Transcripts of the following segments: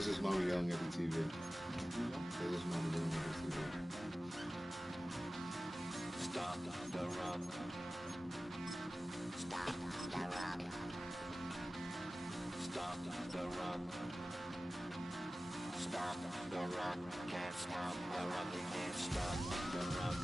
That's his mom yelling at the TV. That's his mom yelling at the TV. Stop the run. Stop the run. Stop the run. Stop the run. Can't stop the run. We can't stop the run.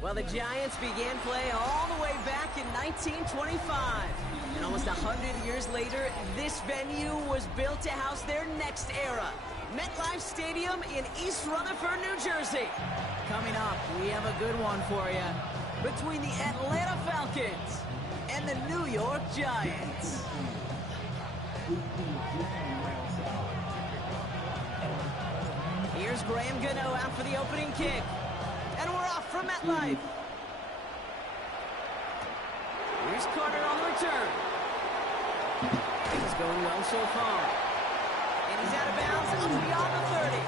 Well, the Giants began play all the way back in 1925. And almost 100 years later, this venue was built to house their next era. MetLife Stadium in East Rutherford, New Jersey. Coming up, we have a good one for you. Between the Atlanta Falcons and the New York Giants. Here's Graham Gano out for the opening kick. And we're off from MetLife. Here's Carter on the return. Things going well so far. And he's out of bounds and beyond the 30.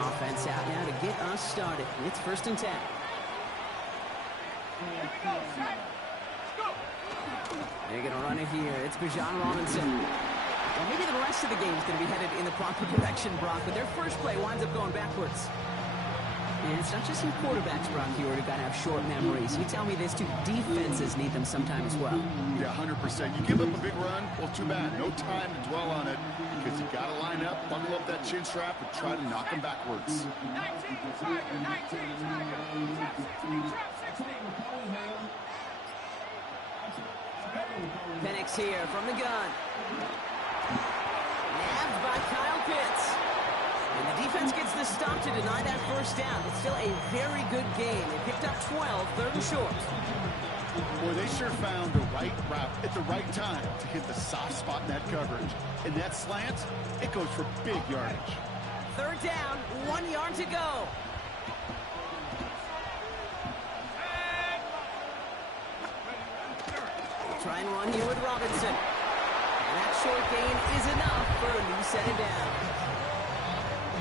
Offense out now to get us started. It's 1st and 10. They're going to run it here. It's Bijan Robinson. Well, maybe the rest of the game is going to be headed in the proper direction, Brock, but their first play winds up going backwards. And it's not just your quarterbacks, Brock, who are going to have short memories. You tell me this, too. Defenses need them sometime as well. Yeah, 100%. You give up a big run, well, too bad. No time to dwell on it because you got to line up, buckle up that chin strap, and try to knock them backwards. 19 to Tiger, 19 to Tiger. Trap 60, trap 60. Penix here from the gun. Nabbed by Kyle Pitts. And the defense gets the stop to deny that first down. It's still a very good game. They picked up 12, 3rd and short. Boy, they sure found the right route at the right time to hit the soft spot in that coverage. And that slant, it goes for big yardage. 3rd down, 1 yard to go. Try and run here with Robinson. And that short gain is enough for a new set of downs.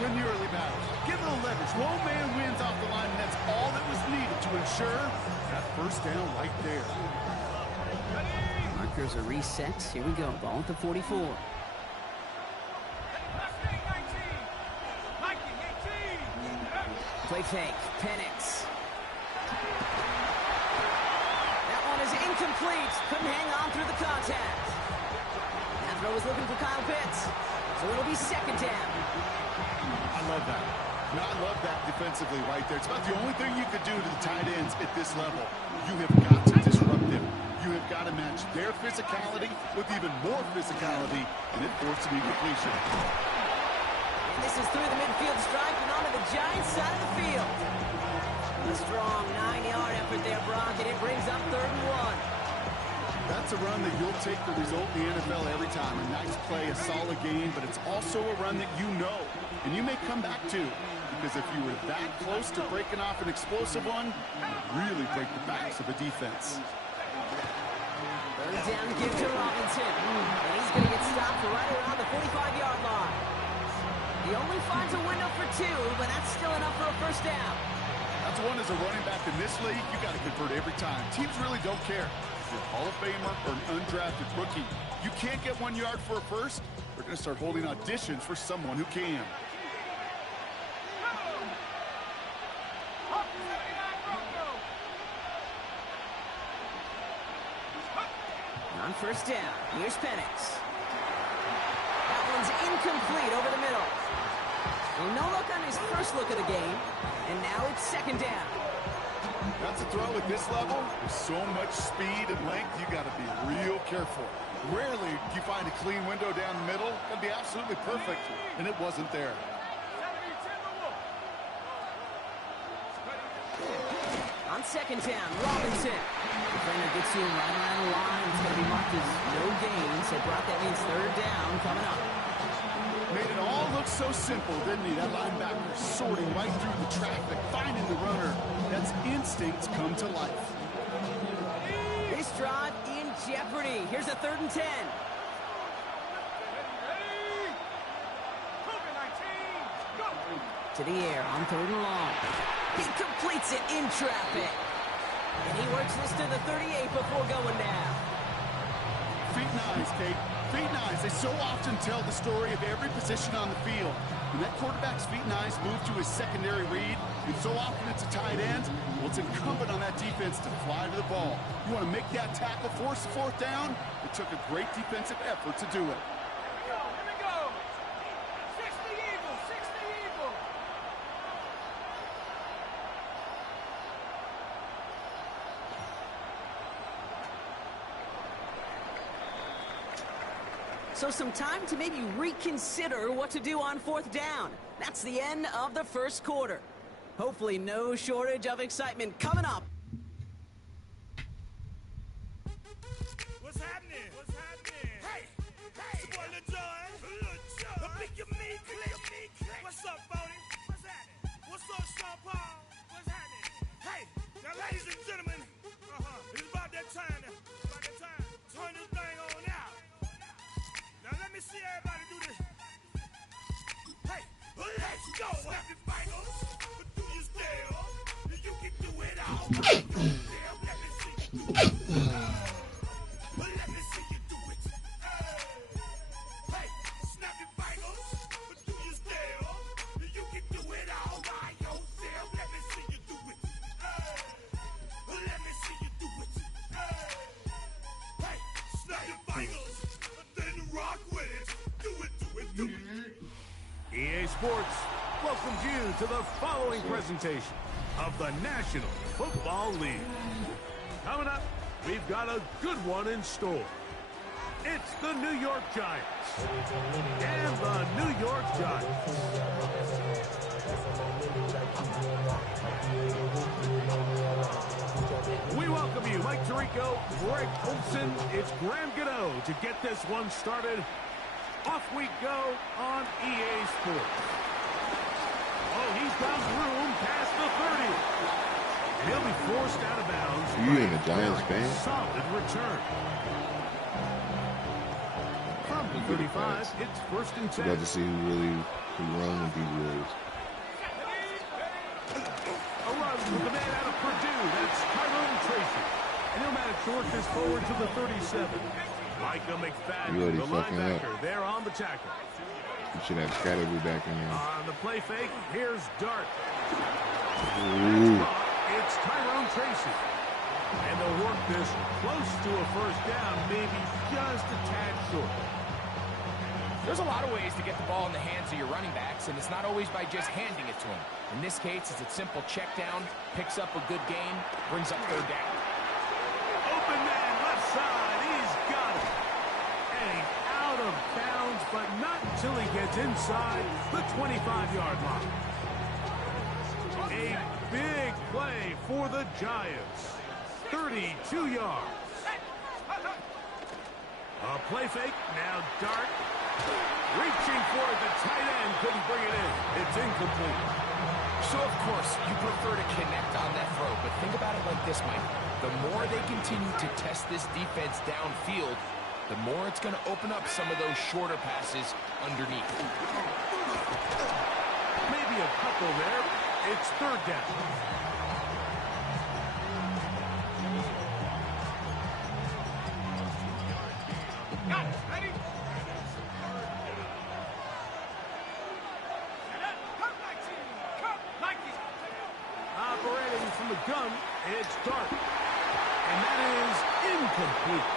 Win the early battles. Give it a leverage. One man wins off the line, and that's all that was needed to ensure that first down right there. Markers are reset. Here we go. Ball at the 44. Play fake. Penix. That one is incomplete. Couldn't hang on through the contact. That throw was looking for Kyle Pitts. So it'll be 2nd down. I love that. Now, I love that defensively right there. It's about the only thing you could do to the tight ends at this level. You have got to disrupt them. You have got to match their physicality with even more physicality, and it forced an incompletion. And this is through the midfield stripe and onto the Giants side of the field. A strong 9-yard effort there, Brock, and it brings up 3rd and 1. That's a run that you'll take the result in the NFL every time. A nice play, a solid game, but it's also a run that you know, and you may come back to. Because if you were that close to breaking off an explosive one, you really break the backs of a defense. 3rd down, give to Robinson. And he's going to get stopped right around the 45-yard line. He only finds a window for 2, but that's still enough for a first down. That's one as a running back in this league, you got to convert every time. Teams really don't care. If you're a Hall of Famer or an undrafted rookie, you can't get 1 yard for a first. They're going to start holding auditions for someone who can. On 1st down, here's Penix. That one's incomplete over the middle. Well, no look on his first look of the game, and now it's 2nd down. That's a throw at this level. With so much speed and length, you got to be real careful. Rarely do you find a clean window down the middle. That'd be absolutely perfect, and it wasn't there. On 2nd down, Robinson. Defender gets you right around the line. It's going to be marked as no gain, so Brock, that means 3rd down coming up. Made it all look so simple, didn't he? That linebacker sorting right through the traffic, finding the runner. That's instincts come to life. This drive in jeopardy. Here's a 3rd and 10. To the air on 3rd and long. He completes it in traffic. And he works this to the 38 before going down. Feet and eyes, Kate. Feet and eyes. They so often tell the story of every position on the field. When that quarterback's feet and eyes move to his secondary read, and so often it's a tight end, well, it's incumbent on that defense to fly to the ball. You want to make that tackle, force the fourth down? It took a great defensive effort to do it. Here we go. 60 Eagles, 60 Eagles. So some time to maybe reconsider what to do on fourth down. That's the end of the first quarter. Hopefully no shortage of excitement coming up. What's happening? What's happening? Hey, hey, boy, Lil John. The pick your me, click. What's up, Bodie? What's happening? What's up, Sean Paul? What's happening? Hey, now, ladies and gentlemen, it's about that time. About that time. Turn this thing on out. Now let me see everybody do this. Hey, let's go. Snap your fingers, but do you still? You can do it all. Damn, let me see you do it. Let me see you do it. Hey, snap your fingers, but do you still? You can do it all by yourself. Let me see you do it. Let me see you do it. Hey, snap your fingers, then rock with it. Do it, do it, do it. EA Sports welcomes you to the following presentation of the National Football League. Coming up, we've got a good one in store. It's the New York Giants and the New York Giants. We welcome you, Mike Tirico, Greg Olson. It's Graham Gano to get this one started. Off we go on EA Sports. Oh, he's got room past the 30. And he'll be forced out of bounds. Are you in a Giants fan? Solid return. From the 35, it's first and 10. Got to see who run with these Wolves. A run with the man out of Purdue. That's Tyrone Tracy. And he'll manage to work this forward to the 37. Micah McFadden, the linebacker, there on the tackle. You should have Scatterby back in there. On the play fake, here's Dart. Ooh. It's Tyrone Tracy. And they'll work this close to a first down, maybe just a tad short. There's a lot of ways to get the ball in the hands of your running backs, and it's not always by just handing it to them. In this case, it's a simple check down, picks up a good gain, brings up third down. Open man left side, he's got it. And out of bounds, but not until he gets inside the 25-yard line. A big play for the Giants. 32 yards. A play fake, now Dart. Reaching for it, the tight end couldn't bring it in. It's incomplete. So, of course, you prefer to connect on that throw, but think about it like this, Mike. The more they continue to test this defense downfield, the more it's going to open up some of those shorter passes underneath. Maybe a couple there. It's third down. Got it. Ready? Operating from the gun, it's Dart. And that is incomplete.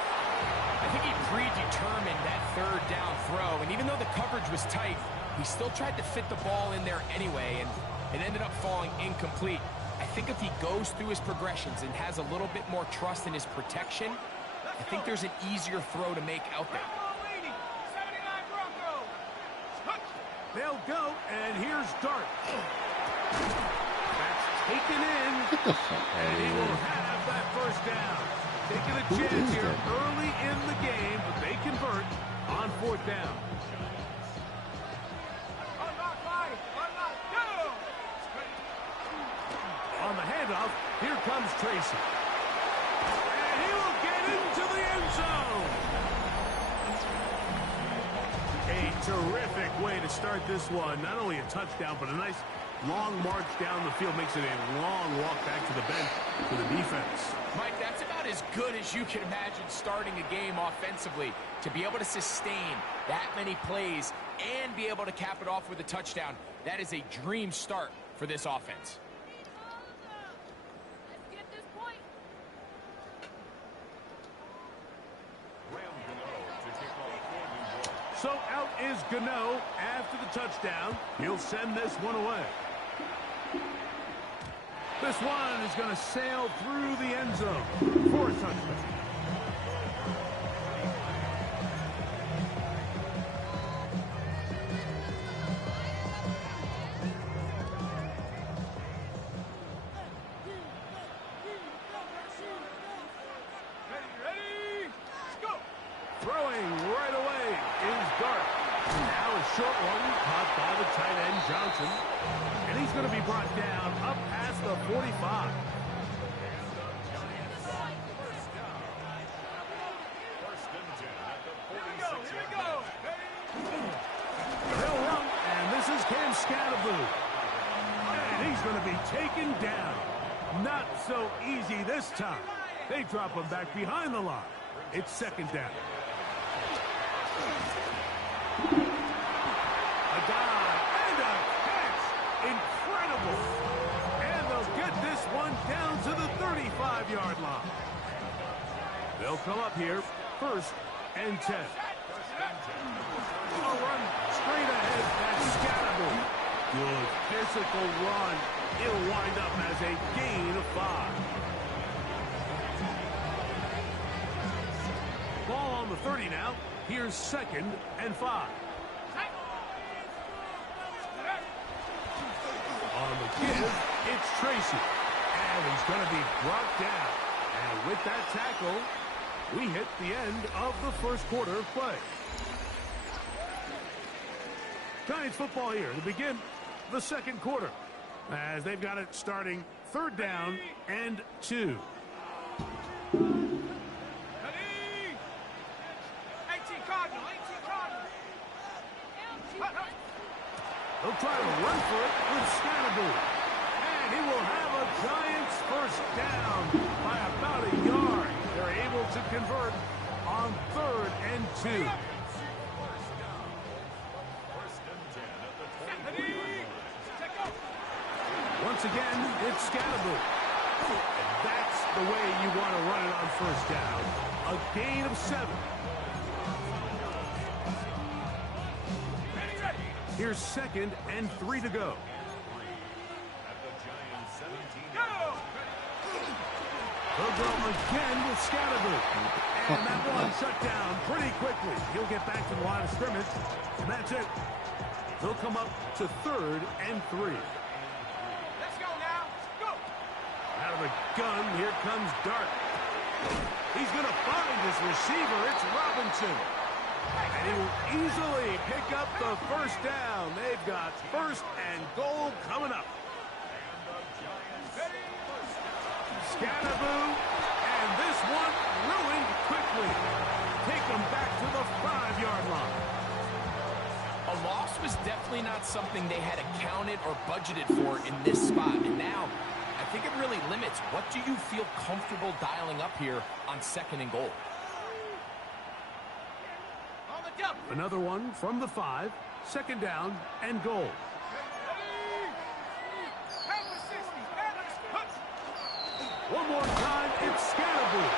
I think he predetermined that third down throw, and even though the coverage was tight, he still tried to fit the ball in there anyway, and it ended up falling incomplete. I think if he goes through his progressions and has a little bit more trust in his protection, I think there's an easier throw to make out there. They'll go, and here's Dart. That's taken in, and he will have that first down. Taking a chance here early in the game, but they convert on fourth down. On the handoff, here comes Tracy. And he will get into the end zone. A terrific way to start this one. Not only a touchdown, but a nice long march down the field makes it a long walk back to the bench for the defense. Mike, that's about as good as you can imagine starting a game offensively. To be able to sustain that many plays and be able to cap it off with a touchdown, that is a dream start for this offense. So out is Gano after the touchdown. He'll send this one away. This one is going to sail through the end zone for a touchdown. Throwing right away is Dart. Now a short one caught by the tight end Johnson. And he's going to be brought down up past the 45. They'll run, and this is Cam Scatterboo. And he's going to be taken down. Not so easy this time. They drop him back behind the line. It's second down. A dive and a catch. Incredible. And they'll get this one down to the 35-yard line. They'll come up here, 1st and 10. A run straight ahead. That's Scatterboo. Good physical run. It'll wind up as a gain of 5. Ball on the 30 now. Here's 2nd and 5. On the give, it's Tracy. And he's going to be brought down. And with that tackle, we hit the end of the first quarter of play. Giants football here to begin the second quarter, as they've got it starting 3rd down and 2. He'll try to run for it with Scatterboo. And he will have a Giants first down by about a yard. They're able to convert on 3rd and 2. Once again, it's Scatterboo. And that's the way you want to run it on 1st down. A gain of 7. Here's 2nd and 3 to go. They'll go again with Scatterboo. And that one shut down pretty quickly. He'll get back to the line of scrimmage. And that's it. They'll come up to 3rd and 3. Let's go now. Go. Out of the gun, here comes Dart. He's going to find his receiver. It's Robinson. And he will easily pick up the first down. They've got 1st and goal coming up. Scatterboo, and this one ruined quickly. Take them back to the 5-yard line. A loss was definitely not something they had accounted or budgeted for in this spot. And now, I think it really limits what do you feel comfortable dialing up here on 2nd and goal. Another one from the 5, 2nd down and goal. One more time, it's Scatterboo.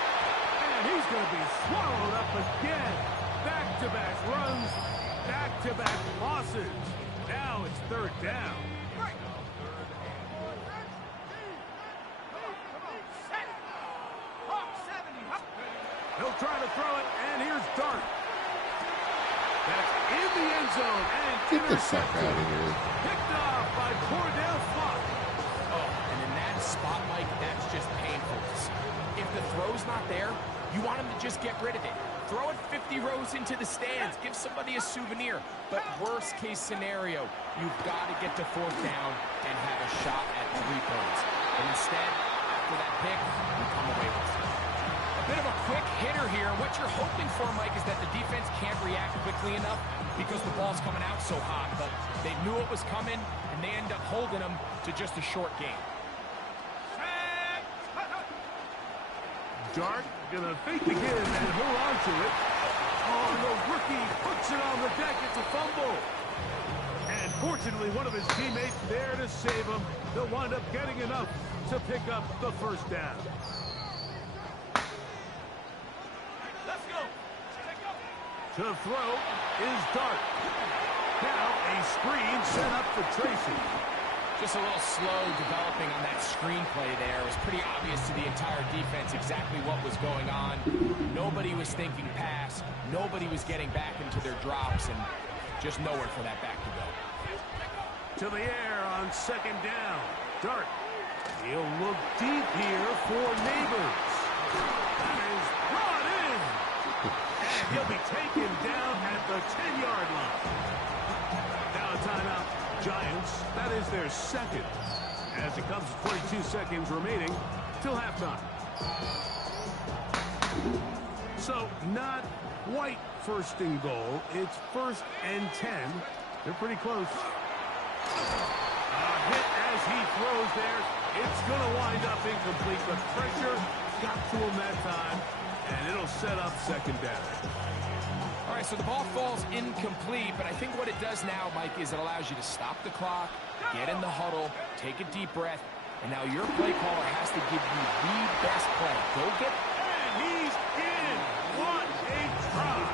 And he's going to be swallowed up again. Back-to-back runs, back-to-back losses. Now it's 3rd down. He'll try to throw it, and here's Dart. That's in the end zone, and Get the fuck out of here. picked off by Cordell Flock. Oh, and in that spot, Mike, that's just painful. If the throw's not there, you want him to just get rid of it. Throw it 50 rows into the stands. Give somebody a souvenir. But worst case scenario, you've got to get to 4th down and have a shot at 3 points. But instead, after that pick, you come away with it. Bit of a quick hitter here. What you're hoping for, Mike, is that the defense can't react quickly enough because the ball's coming out so hot. But they knew it was coming, and they end up holding them to just a short game. Dart gonna fake the give and hold on to it. Oh, and the rookie puts it on the deck. It's a fumble. And fortunately, one of his teammates there to save him. They'll wind up getting enough to pick up the first down. To throw is Dart. Now a screen set up for Tracy. Just a little slow developing on that screenplay there. It was pretty obvious to the entire defense exactly what was going on. Nobody was thinking pass. Nobody was getting back into their drops, and just nowhere for that back to go. To the air on second down. Dart. He'll look deep here for Neighbors. That is brought in. And he'll be taken down at the 10-yard line. Now a timeout. Giants, that is their second. As it comes to 22 seconds remaining till halftime. So not quite first and goal. It's 1st and 10. They're pretty close. A hit as he throws there. It's going to wind up incomplete. The pressure got to him that time, and it'll set up second down. All right, so the ball falls incomplete, but I think what it does now, Mike, is it allows you to stop the clock, get in the huddle, take a deep breath, and now your play caller has to give you the best play. Go get it. And he's in. What a try.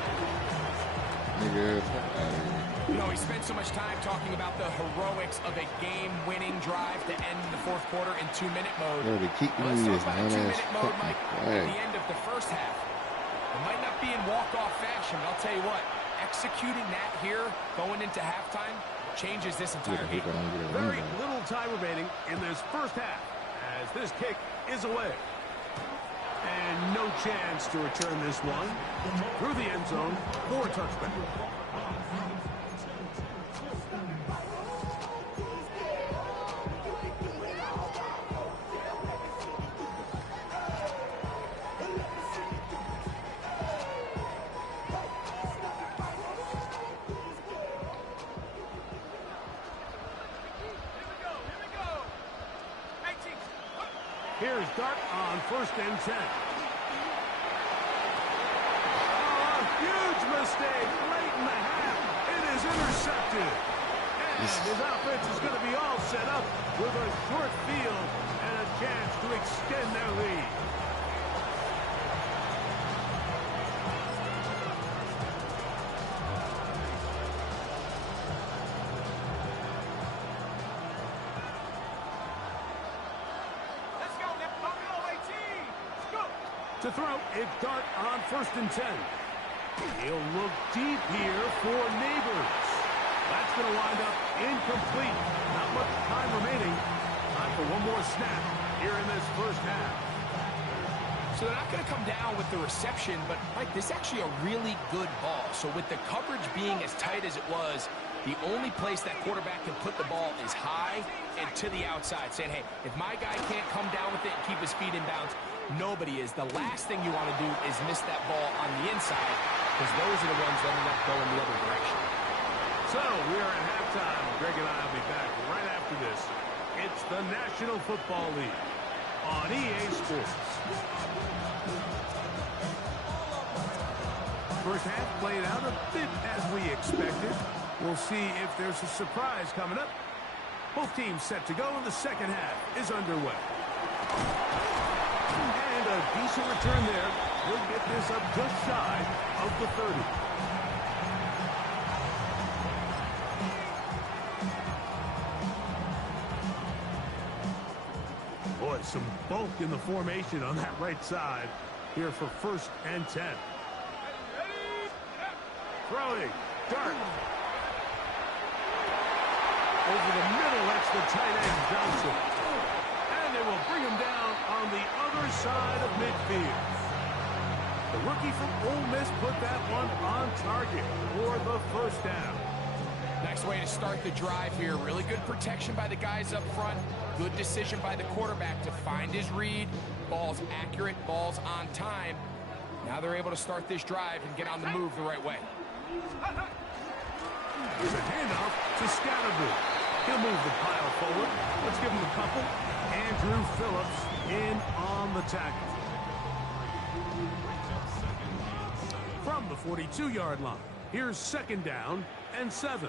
You know, he spent so much time talking about the heroics of a game-winning drive to end the fourth quarter in 2-minute mode. Let's talk about 2-minute mode, Mike, at the end of the first half. It might not be in walk-off fashion, but I'll tell you what, executing that here, going into halftime, changes this entire game. Very little time remaining in this first half as this kick is away. And no chance to return this one through the end zone for a touchback. Here's Dart on 1st and 10. Oh, a huge mistake late in the half. It is intercepted. And his offense is going to be all set up with a short field and a chance to extend their lead. To throw, it's Dart on 1st and 10. He'll look deep here for Neighbors. That's going to wind up incomplete. Not much time remaining. Time for one more snap here in this first half. So they're not going to come down with the reception, but, Mike, this is actually a really good ball. So with the coverage being as tight as it was, the only place that quarterback can put the ball is high and to the outside, saying, hey, if my guy can't come down with it and keep his feet in bounds, nobody is. The last thing you want to do is miss that ball on the inside, because those are the ones that end up going the other direction. So we are at halftime. Greg and I will be back right after this. It's the National Football League on EA Sports. First half played out a bit as we expected. We'll see if there's a surprise coming up. Both teams set to go, and the second half is underway. And a decent return there. He'll get this up just shy of the 30. Boy, some bulk in the formation on that right side here for 1st and 10. Throwing. Dart. Over the middle, that's the tight end, Johnson. And they will bring him down on the other side of midfield. The rookie from Ole Miss put that one on target for the first down. Nice way to start the drive here. Really good protection by the guys up front. Good decision by the quarterback to find his read, balls accurate, balls on time. Now they're able to start this drive and get on the move the right way. Here's a handoff to Scatterboo. He'll move the pile forward. Let's give him a couple. Andrew Phillips in on the tackle. From the 42-yard line, here's 2nd down and 7.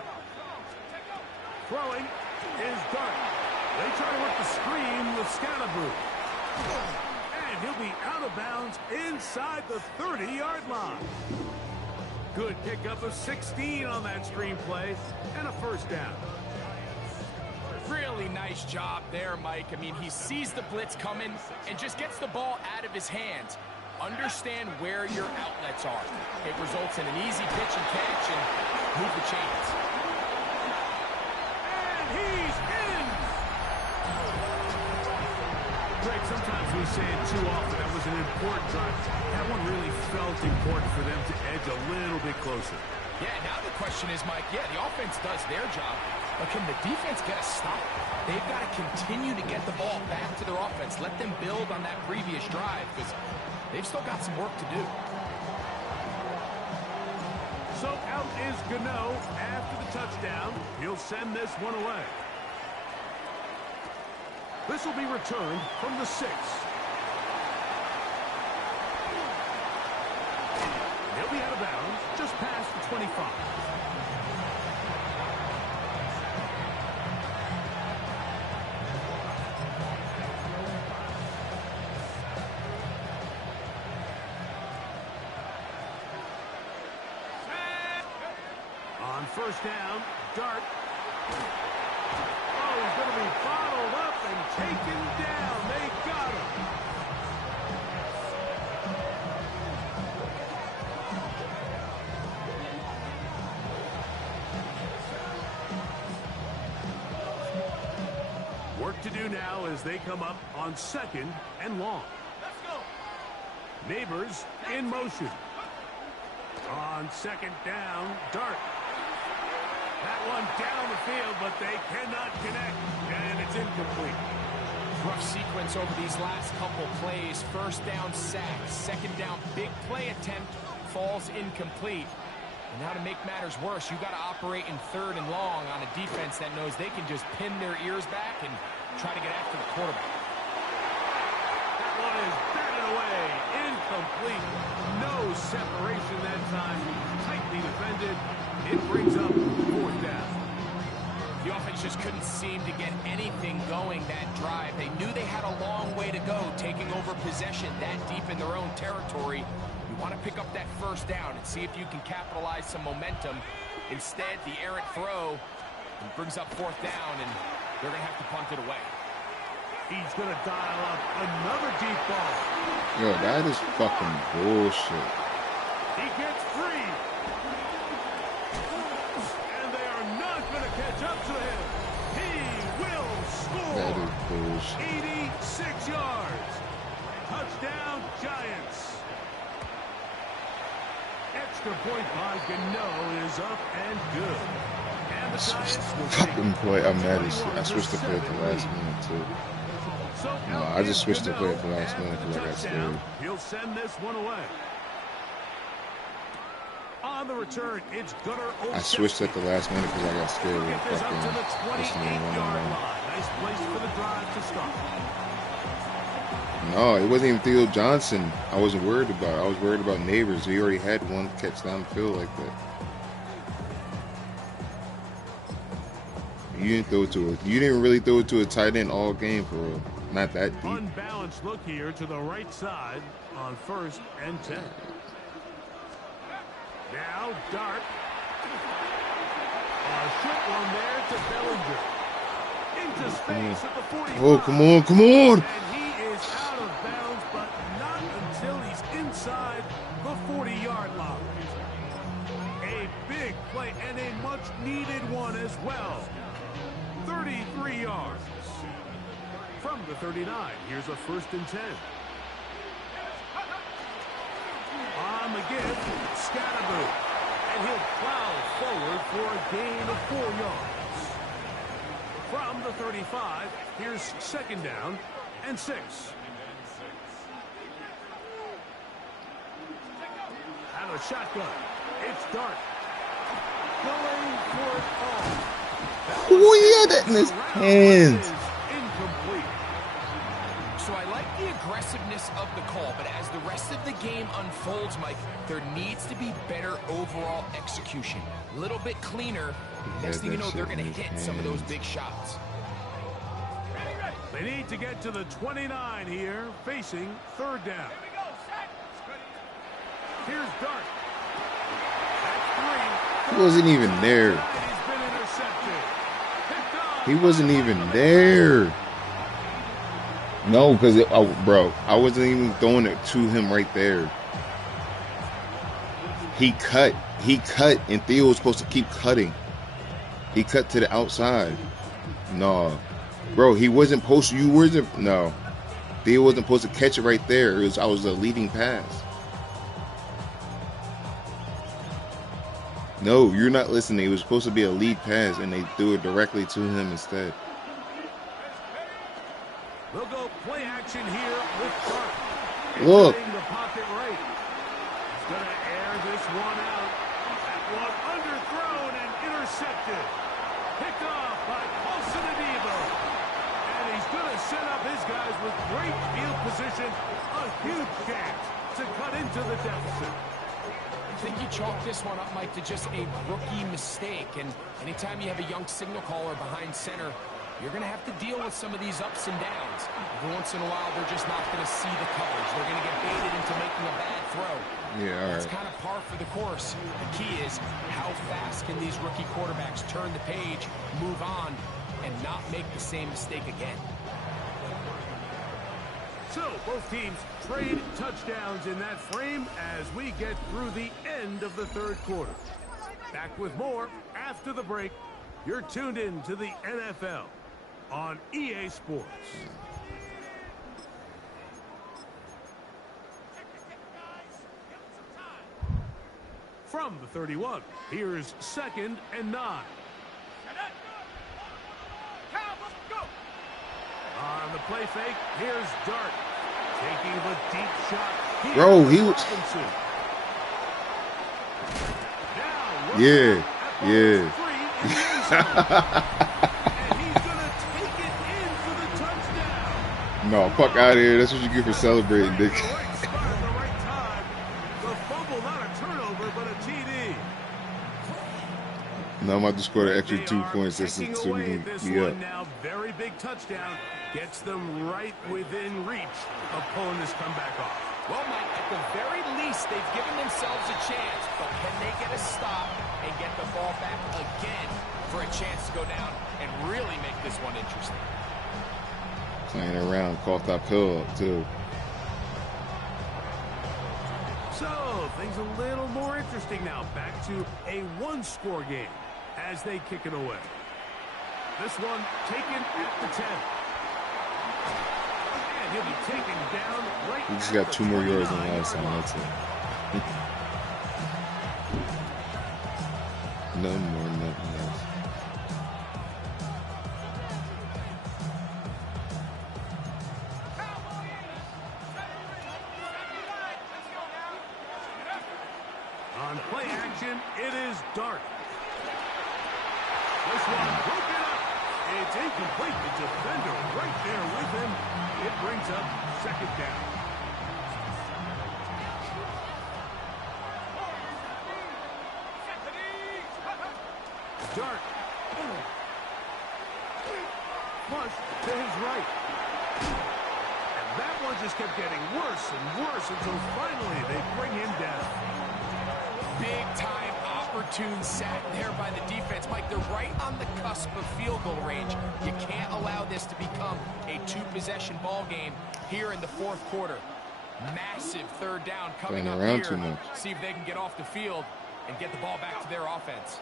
Throwing is Dart. They try to work the screen with Scatterboo. And he'll be out of bounds inside the 30-yard line. Good pickup of 16 on that screen play and a 1st down. Really nice job there, Mike. I mean, he sees the blitz coming and just gets the ball out of his hands. Understand where your outlets are. It results in an easy pitch and catch and move the chains. And he's in! Greg, sometimes we say it too often. That was an important drive. That one really felt important for them to edge a little bit closer. Yeah, now the question is, Mike, yeah, the offense does their job, but can the defense get a stop? They've got to continue to get the ball back to their offense. Let them build on that previous drive because they've still got some work to do. So out is Gano after the touchdown. He'll send this one away. This will be returned from the 6. He'll be out of bounds just past the 25. On 1st down, Dart. Oh, he's going to be bottled up and taken down. They got him. Work to do now as they come up on 2nd and long. Let's go. Neighbors in motion. On 2nd down, Dart. That one down the field, but they cannot connect, and it's incomplete. Rough sequence over these last couple plays. 1st down sack, 2nd down big play attempt, falls incomplete. And now to make matters worse, you got to operate in 3rd and long on a defense that knows they can just pin their ears back and try to get after the quarterback. That one is batted away, incomplete. No separation that time, tightly defended. It brings up 4th down. The offense just couldn't seem to get anything going that drive. They knew they had a long way to go, taking over possession that deep in their own territory. You want to pick up that 1st down and see if you can capitalize some momentum. Instead, the errant throw brings up 4th down, and they're going to have to punt it away. He's going to dial up another deep ball. Yo, that is fucking bullshit. He gets free. And they are not going to catch up to him. He will score. That is bullshit. 86 yards. Touchdown, Giants. Extra point by Gano is up and good. And the Giants will Fucking play. I'm mad as shit. I switched to play at the last minute too. No, I just switched to play at the last minute because I got scared. He'll send this one away. On the return, it's Gunnar Olszewski. I switched at the last minute because I got scared with Get this up to fucking the listening to 28-yard one. line. Nice place for the drive to start. No, it wasn't even Theo Johnson. I wasn't worried about. I was worried about Neighbors. He already had one catch down the field like that. You didn't throw it to it. You didn't really throw it to a tight end all game for real. Not that deep. Unbalanced look here to the right side on 1st and 10. Now Dart. A short one there to Bellinger. Into space at the 45. Oh, come on, come on! And he is out of bounds, but not until he's inside the 40-yard line. A big play and a much-needed one as well. 33 yards. From the 39, here's a 1st and 10. On the give, Scatterboo. And he'll plow forward for a gain of 4 yards. From the 35, here's 2nd down and 6. a shotgun. It's Dart. Going for it all. Who he had that in his hands? Incomplete. So I like the aggressiveness of the call, but as the rest of the game unfolds, Mike, there needs to be better overall execution. A little bit cleaner. Next thing you know, they're going to hit some of those big shots. They need to get to the 29 here, facing third down. Here's Dart. At 3. He wasn't even there. He's been intercepted. Picked up. He wasn't even there. No, because, bro, I wasn't even throwing it to him right there. He cut, and Theo was supposed to keep cutting. He cut to the outside. No. Bro, he wasn't supposed to, no. Theo wasn't supposed to catch it right there. I was a leading pass. No, you're not listening. It was supposed to be a lead pass, and they threw it directly to him instead. They'll go play action here with Dart. Look. The pocket right. He's going to air this one out. That one underthrown and intercepted. Picked off by Paulson Adebo. And he's going to set up his guys with great field position. A huge chance to cut into the deficit. I think you chalk this one up, Mike, to just a rookie mistake. And anytime you have a young signal caller behind center, you're going to have to deal with some of these ups and downs. Every once in a while, they're just not going to see the coverage. They're going to get baited into making a bad throw. Yeah, all right. It's kind of par for the course. The key is how fast can these rookie quarterbacks turn the page, move on, and not make the same mistake again. So, both teams trade touchdowns in that frame as we get through the end of the third quarter. Back with more after the break. You're tuned in to the NFL on EA Sports. From the 31, here's 2nd and 9. On the play fake, here's Dart. Taking the deep shot. Bro, he was... Yeah. And he's going to take it in for the touchdown. No, fuck out of here. That's what you get for celebrating, Dick. The right spot at the right time. The fumble, not a turnover, but a TD. Now I'm about to score the extra 2 points just so we can be up. Now, very big touchdown. Gets them right within reach of pulling this comeback off. Well, Mike, at the very least, they've given themselves a chance, but can they get a stop and get the ball back again for a chance to go down and really make this one interesting? Playing around, coughed that pill up, too. So, things a little more interesting now. Back to a one-score game as they kick it away. This one taken at the 10. And he'll be taken down right. We just got 2 more yards than last time, that's it. Nothing more, nothing less. On play action, it is Dart. This one broken up. It's incomplete. The defender right there with him. It brings up 2nd down. Dart. Flush to his right. And that one just kept getting worse and worse until finally they bring him down. Big time opportune sack there by the defense. Mike, they're right on the cusp of field goal range. You can't allow this to become a 2-possession ball game here in the 4th quarter. Massive 3rd down coming up around here. too much. See if they can get off the field and get the ball back to their offense.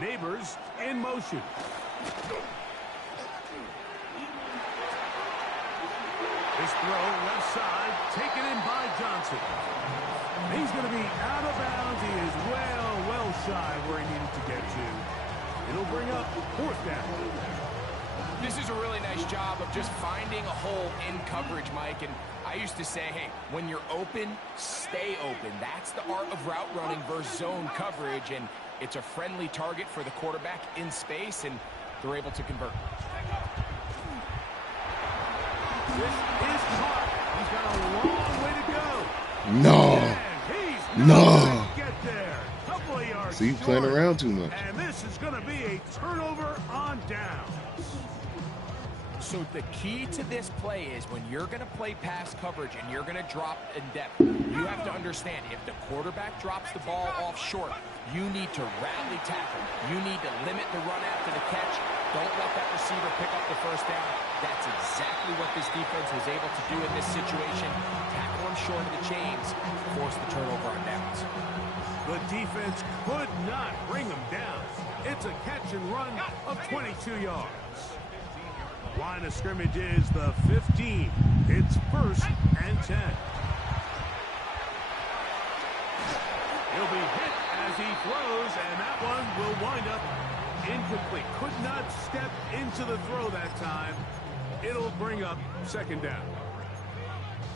Neighbors in motion. This throw left side taken in by Johnson. He's going to be out of bounds. He is well shy where he needed to get to. It'll bring up 4th down. This is a really nice job of just finding a hole in coverage, Mike, and I used to say, hey, when you're open, stay open. That's the art of route running versus zone coverage, and it's a friendly target for the quarterback in space, and they're able to convert. This is caught. He's got a long way to go. No. And No. get there. Couple of yards So you playing short. around too much. And this is going to be a turnover on downs. So the key to this play is when you're going to play pass coverage and you're going to drop in depth, you have to understand if the quarterback drops the ball off short, you need to rally tackle. You need to limit the run after the catch. Don't let that receiver pick up the first down. That's exactly what this defense was able to do in this situation. Tackle him short of the chains, force the turnover on downs. The defense could not bring him down. It's a catch and run of 22 yards. Line of scrimmage is the 15. It's 1st and 10. He'll be hit as he throws, and that one will wind up incomplete. Could not step into the throw that time. It'll bring up 2nd down.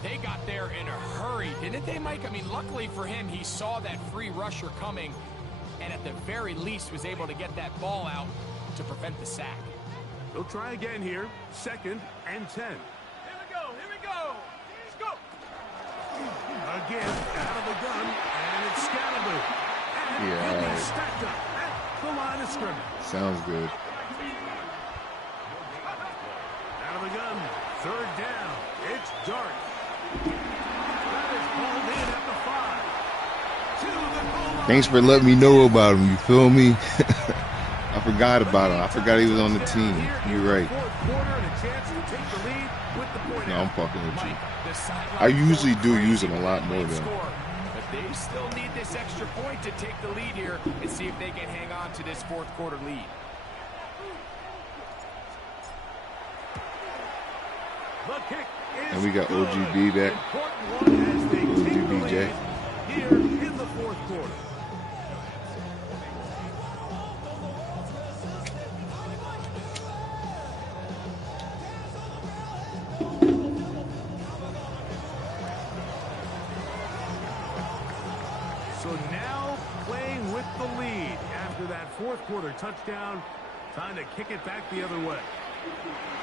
They got there in a hurry, didn't they, Mike? I mean, luckily for him, he saw that free rusher coming, and at the very least was able to get that ball out to prevent the sack. They'll try again here. 2nd and 10. Here we go. Let's go. Again, out of the gun, and it's Scalaboo. And Yeah, he'll be all right. stacked up at the line of scrimmage. Sounds good. Out of the gun, 3rd down. It's Dart. That is pulled in at the 5. To the goal line. Thanks for letting me know about him. You feel me? I forgot about him. I forgot he was on the team. You're right. 4th quarter and a chance to take the lead with the point No, out. I'm fucking with you. Mike, the sideline I usually do crazy use him a lot more late though. score, but they still need this extra point to take the lead here and see if they can hang on to this 4th quarter lead. The kick is And we got good. OGB back. Important one as they take the OGBJ. lead here in the 4th quarter. So now playing with the lead after that 4th quarter touchdown. Time to kick it back the other way.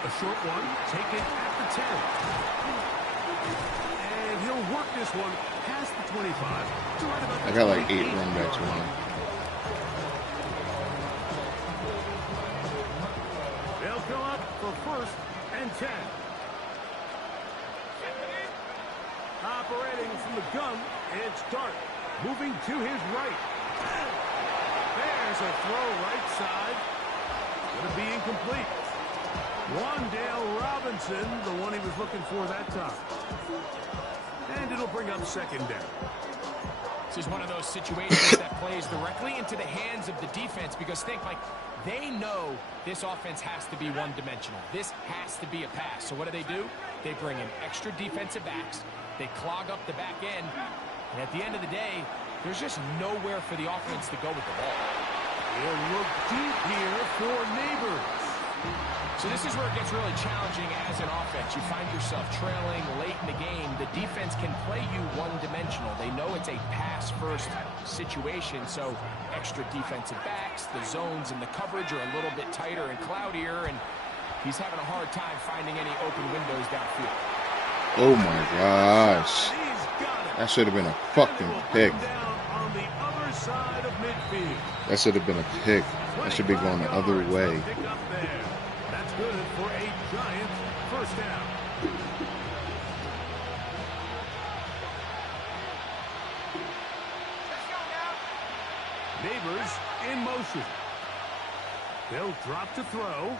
A short one, taken at the 10. And he'll work this one past the 25. to right about the I got like 8 28 running backs yard with line. him. They'll come up for 1st and 10. Operating from the gun, it's Dart. Moving to his right. There's a throw right side. Going to be incomplete. Wandale Robinson, the one he was looking for that time. And it'll bring up 2nd down. This is one of those situations that plays directly into the hands of the defense because think, like, they know this offense has to be one-dimensional. This has to be a pass. So what do? They bring in extra defensive backs. They clog up the back end. And at the end of the day, there's just nowhere for the offense to go with the ball. He'll look deep here for Neighbors. So this is where it gets really challenging as an offense. You find yourself trailing late in the game. The defense can play you one-dimensional. They know it's a pass-first situation, so extra defensive backs, the zones and the coverage are a little bit tighter and cloudier, and he's having a hard time finding any open windows downfield. Oh my gosh. He's got it. That should have been a fucking pick. Down on the other side of midfield. That should have been a pick. That should be going the other way. Pick up there. That's good for a Giant 1st down. Neighbors in motion. They'll drop to throw.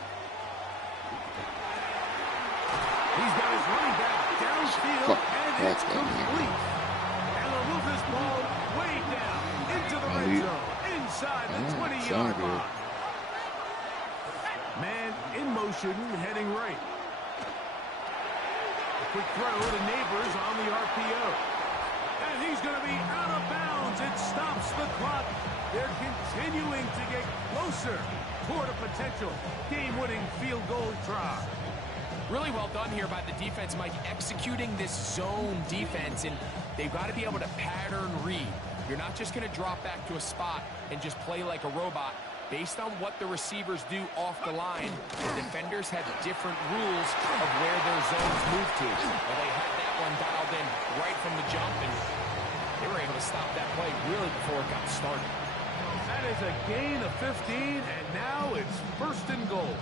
He's got his running back downfield, Fuck, and that's it's got me. complete. And they'll move this ball way down into the red Elite. zone, inside the Sound 20-yard good. line. Man in motion, heading right. A quick throw to Neighbors on the RPO. And he's going to be out of bounds. It stops the clock. They're continuing to get closer toward a potential game-winning field goal try. Really well done here by the defense, Mike, executing this zone defense, and they've got to be able to pattern read. You're not just going to drop back to a spot and just play like a robot. Based on what the receivers do off the line, the defenders have different rules of where their zones move to. Well, they had that one dialed in right from the jump, and they were able to stop that play really before it got started. That is a gain of 15, and now it's first and goal.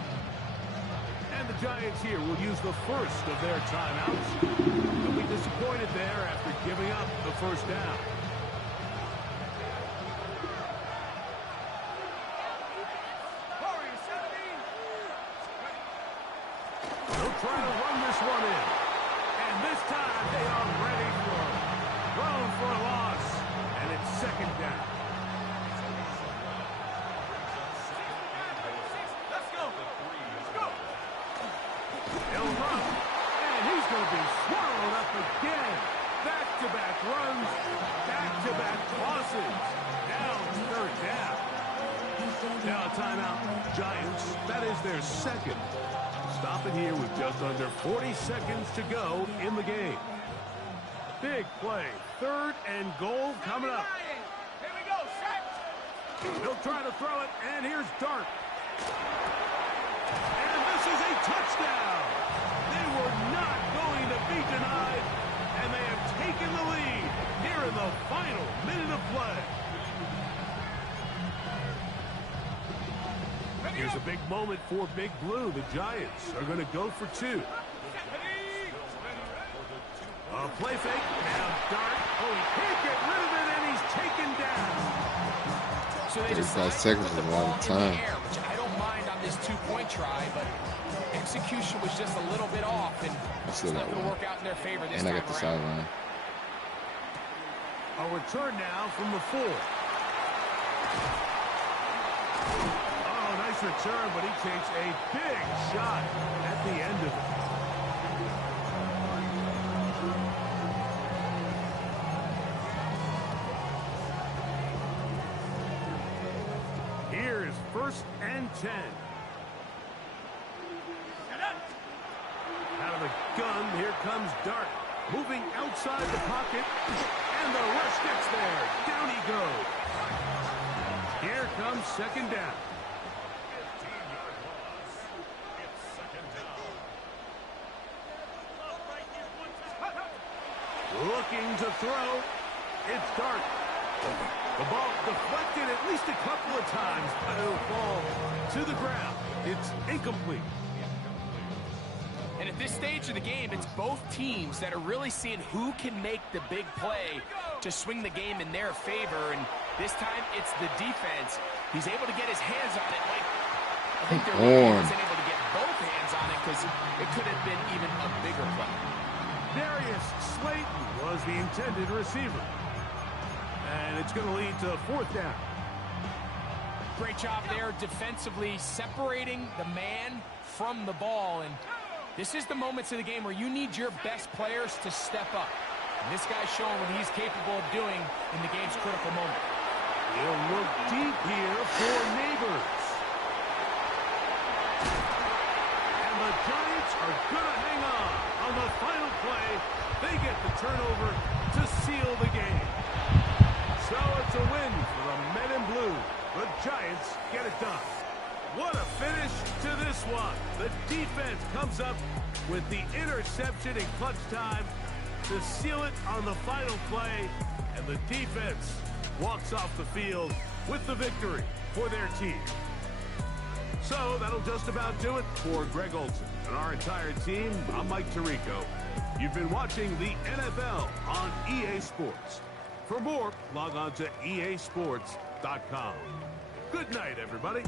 And the Giants here will use the first of their timeouts. They'll be disappointed there after giving up the first down. They'll try to run this one in. And this time they are ready for it. Thrown for a loss. And it's second down. He'll run, and he's going to be swallowed up again. Back-to-back runs, back-to-back losses. Now it's third down. Now a timeout, Giants. That is their second. Stop it here with just under 40 seconds to go in the game. Big play. Third and goal coming up. Here we go, set. He'll try to throw it, and here's Dart. And this is a touchdown. They were not going to be denied, and they have taken the lead here in the final minute of play. Here's a big moment for Big Blue. The Giants are going to go for two. A play fake. Now Dart. Oh, he can't get rid of it, and he's taken down. So they 35 seconds is a long time. Which I don't mind on this two-point try, but execution was just a little bit off, and it's still not got going to one. work out in their favor this And I time got the around. sideline. A return now from the 4. Oh, nice return, but he takes a big shot at the end of it. Here is first and 10. Out of the gun, here comes Dart. Moving outside the pocket, and the rush gets there. Down he goes. Here comes second down. Looking to throw. It's Dart. The ball deflected at least a couple of times, but it'll fall to the ground. It's incomplete. And at this stage of the game, it's both teams that are really seeing who can make the big play to swing the game in their favor. And this time, it's the defense. He's able to get his hands on it. Like, I think they're wasn't able to get both hands on it because it could have been even a bigger play. Darius Slayton was the intended receiver. And it's going to lead to fourth down. Great job there defensively, separating the man from the ball. And this is the moments of the game where you need your best players to step up. And this guy's showing what he's capable of doing in the game's critical moment. He'll look deep here for Neighbors. And the Giants are going to hang on the final play. They get the turnover to seal the game. So it's a win for the Men in Blue. The Giants get it done. What a finish to this one. The defense comes up with the interception in clutch time to seal it on the final play. And the defense walks off the field with the victory for their team. So that'll just about do it for Greg Olson and our entire team. I'm Mike Tirico. You've been watching the NFL on EA Sports. For more, log on to easports.com. Good night, everybody.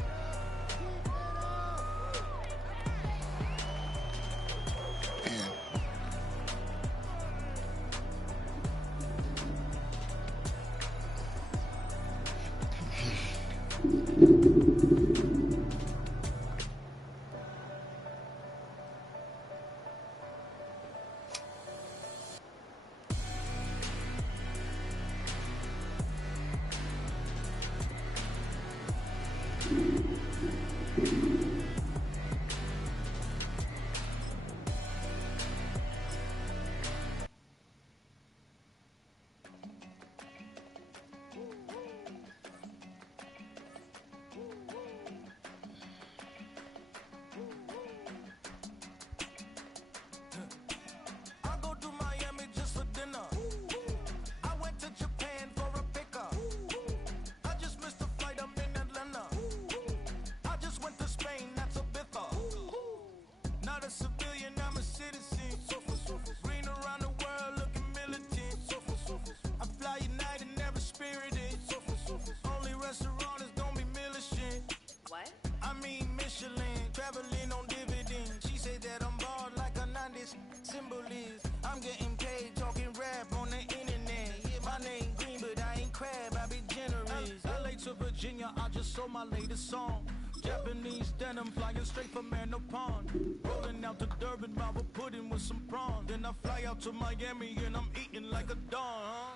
traveling on dividends. She say that I'm bald like a 90s symbol is. I'm getting paid talking rap on the internet. Yeah, my name green, but I ain't crab, I be generous. LA to Virginia, I just sold my latest song. Japanese denim flying straight from Manapon. Rolling out to Durban, Marble pudding with some prawns. Then I fly out to Miami and I'm eating like a don.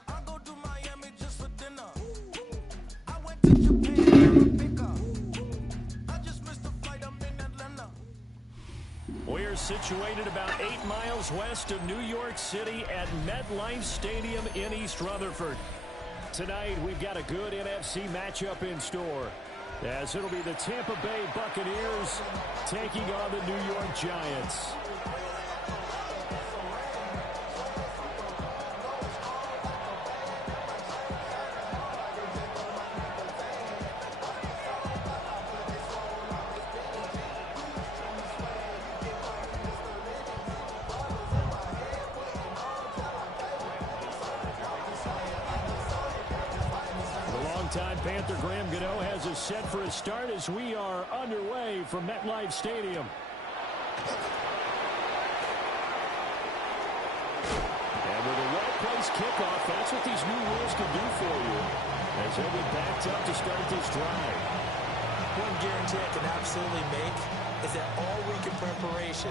I go to Miami just for dinner. I went to Japan, picker. I just missed the flight, I'm in Atlanta. We're situated about 8 miles west of New York City at MetLife Stadium in East Rutherford. Tonight, we've got a good NFC matchup in store, as it'll be the Tampa Bay Buccaneers taking on the New York Giants. Panther Graham Gano has us set for a start as we are underway from MetLife Stadium. And with a well-placed kickoff, that's what these new rules can do for you, as they'll be backed up to start this drive. One guarantee I can absolutely make is that all week in preparation,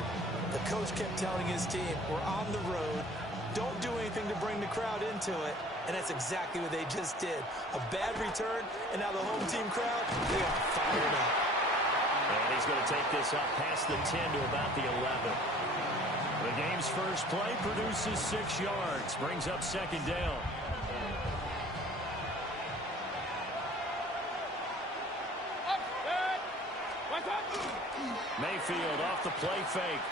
the coach kept telling his team, we're on the road, don't do anything to bring the crowd into it. And that's exactly what they just did. A bad return, and now the home team crowd, they are fired up. And he's going to take this up past the 10 to about the 11. The game's first play produces 6 yards, brings up second down. Mayfield off the play fake.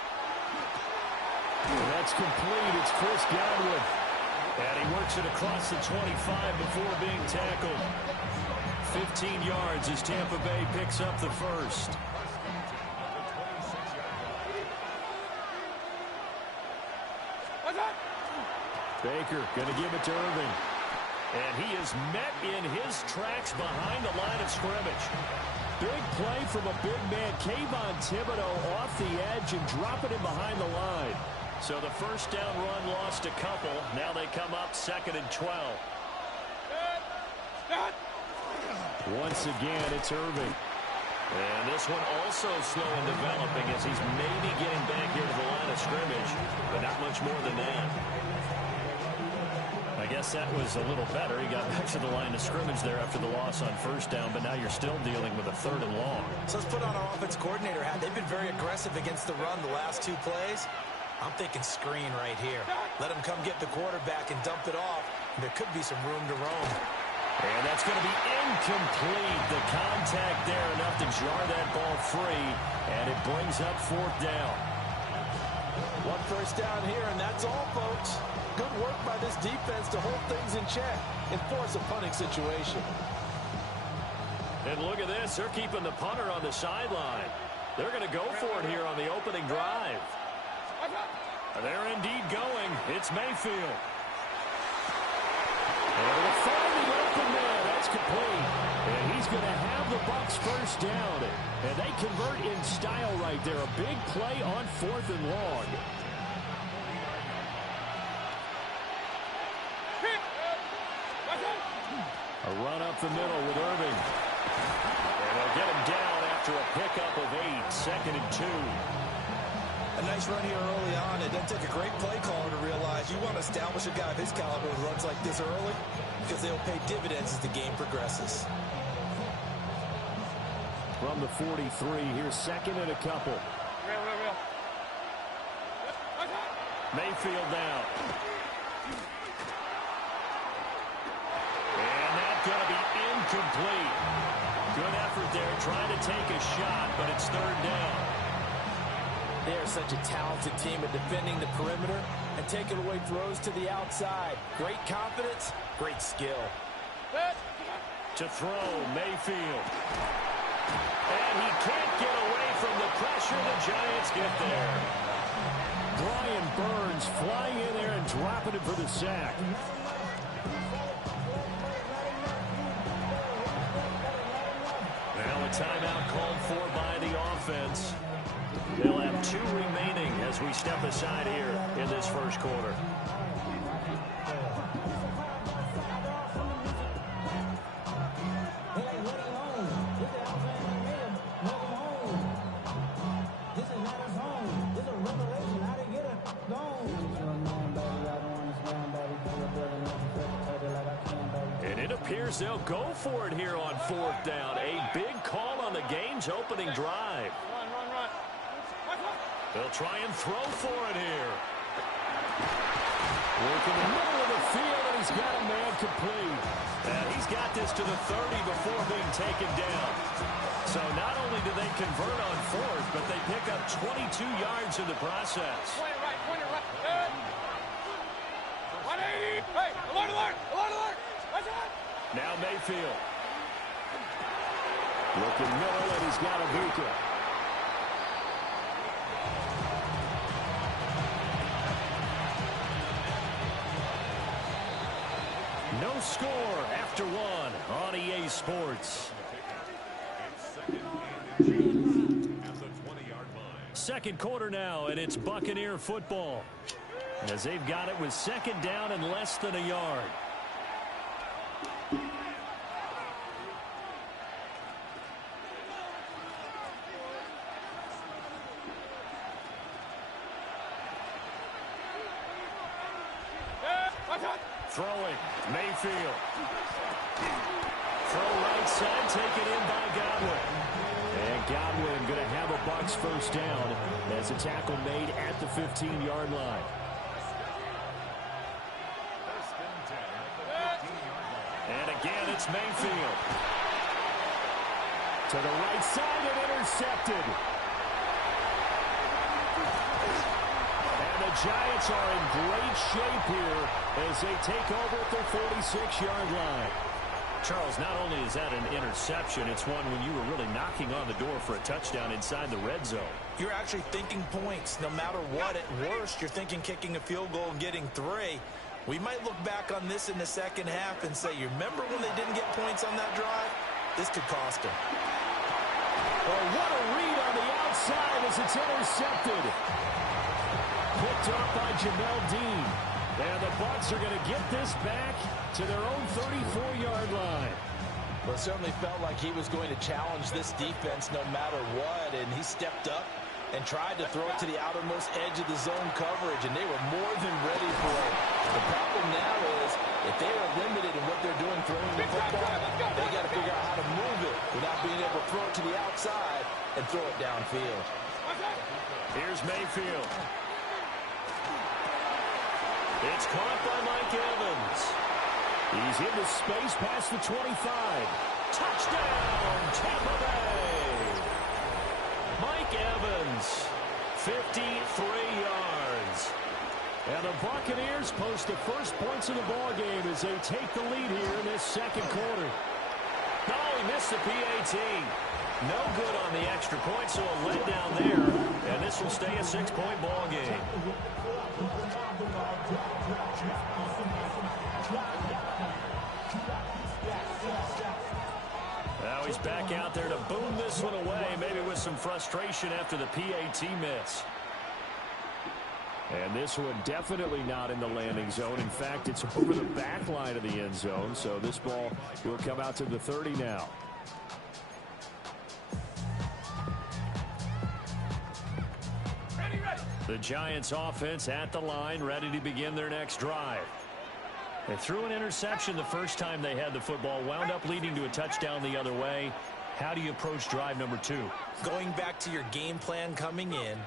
And that's complete. It's Chris Godwin. And he works it across the 25 before being tackled. 15 yards as Tampa Bay picks up the first. Baker going to give it to Irving. And he is met in his tracks behind the line of scrimmage. Big play from a big man. Kayvon Thibodeau off the edge and dropping him behind the line. So the first down run lost a couple. Now they come up 2nd and 12. Once again, it's Irving. And this one also slow in developing as he's maybe getting back here to the line of scrimmage, but not much more than that. I guess that was a little better. He got back to the line of scrimmage there after the loss on first down, but now you're still dealing with a 3rd and long. So let's put on our offense coordinator hat. They've been very aggressive against the run the last 2 plays. I'm thinking screen right here. Let him come get the quarterback and dump it off. And there could be some room to roam. And that's going to be incomplete. The contact there enough to jar that ball free. And it brings up 4th down. 1 first down here, and that's all, folks. Good work by this defense to hold things in check and force a punting situation. And look at this. They're keeping the punter on the sideline. They're going to go for it here on the opening drive. They're indeed going. It's Mayfield. And we'll find the open man. That's complete. And he's going to have the Bucs first down. And they convert in style right there. A big play on 4th and long. A run up the middle with Irving. And they'll get him down after a pickup of 8. 2nd and 2. A nice run here early on. It doesn't take a great play caller to realize you want to establish a guy of his caliber who runs like this early because they'll pay dividends as the game progresses. From the 43, here's 2nd and a couple. Mayfield down. And that's going to be incomplete. Good effort there trying to take a shot, but it's 3rd down. They are such a talented team at defending the perimeter and taking away throws to the outside. Great confidence, great skill. To throw, Mayfield. And he can't get away from the pressure. The Giants get there. Brian Burns flying in there and dropping it for the sack. Now a timeout called for by the offense. as we step aside here in this first quarter. And it appears they'll go for it here on 4th down. A big call on the game's opening drive. Run. They'll try and throw for it here. Work in the middle of the field, and he's got a man complete. And he's got this to the 30 before being taken down. So not only do they convert on 4th, but they pick up 22 yards in the process. Point it right. Good. 180. Hey, alert. Now Mayfield. Looking middle, and he's got Ibuka. No score after 1 on EA Sports. Second quarter now, and it's Buccaneer football, as they've got it with 2nd down and less than a yard. Throwing, Mayfield. Throw right side, taken in by Godwin. And Godwin going to have a Bucs first down as a tackle made at the 15-yard line. And again, it's Mayfield. To the right side and intercepted. The Giants are in great shape here as they take over at their 46-yard line. Charles, not only is that an interception, it's one when you were really knocking on the door for a touchdown inside the red zone. You're actually thinking points. No matter what, at worst, you're thinking kicking a field goal and getting 3. We might look back on this in the second half and say, you remember when they didn't get points on that drive? This could cost them. Oh, what a read on the outside as it's intercepted. Picked off by Jamel Dean. And the Bucs are going to get this back to their own 34-yard line. Well, it certainly felt like he was going to challenge this defense no matter what, and he stepped up and tried to throw it to the outermost edge of the zone coverage, and they were more than ready for it. The problem now is if they are limited in what they're doing throwing the football, they got to figure out how to move it without being able to throw it to the outside and throw it downfield. Here's Mayfield. It's caught by Mike Evans. He's into space past the 25. Touchdown, Tampa Bay. Mike Evans, 53 yards. And the Buccaneers post the first points of the ball game as they take the lead here in this second quarter. No, he missed the PAT. No good on the extra point, so a letdown there. And this will stay a 6-point ball game. Now he's back out there to boom this one away, maybe with some frustration after the PAT miss. And this one definitely not in the landing zone. In fact, it's over the back line of the end zone, so this ball will come out to the 30 now. The Giants offense at the line, ready to begin their next drive. They threw an interception the first time they had the football, wound up leading to a touchdown the other way. How do you approach drive number 2? Going back to your game plan coming in,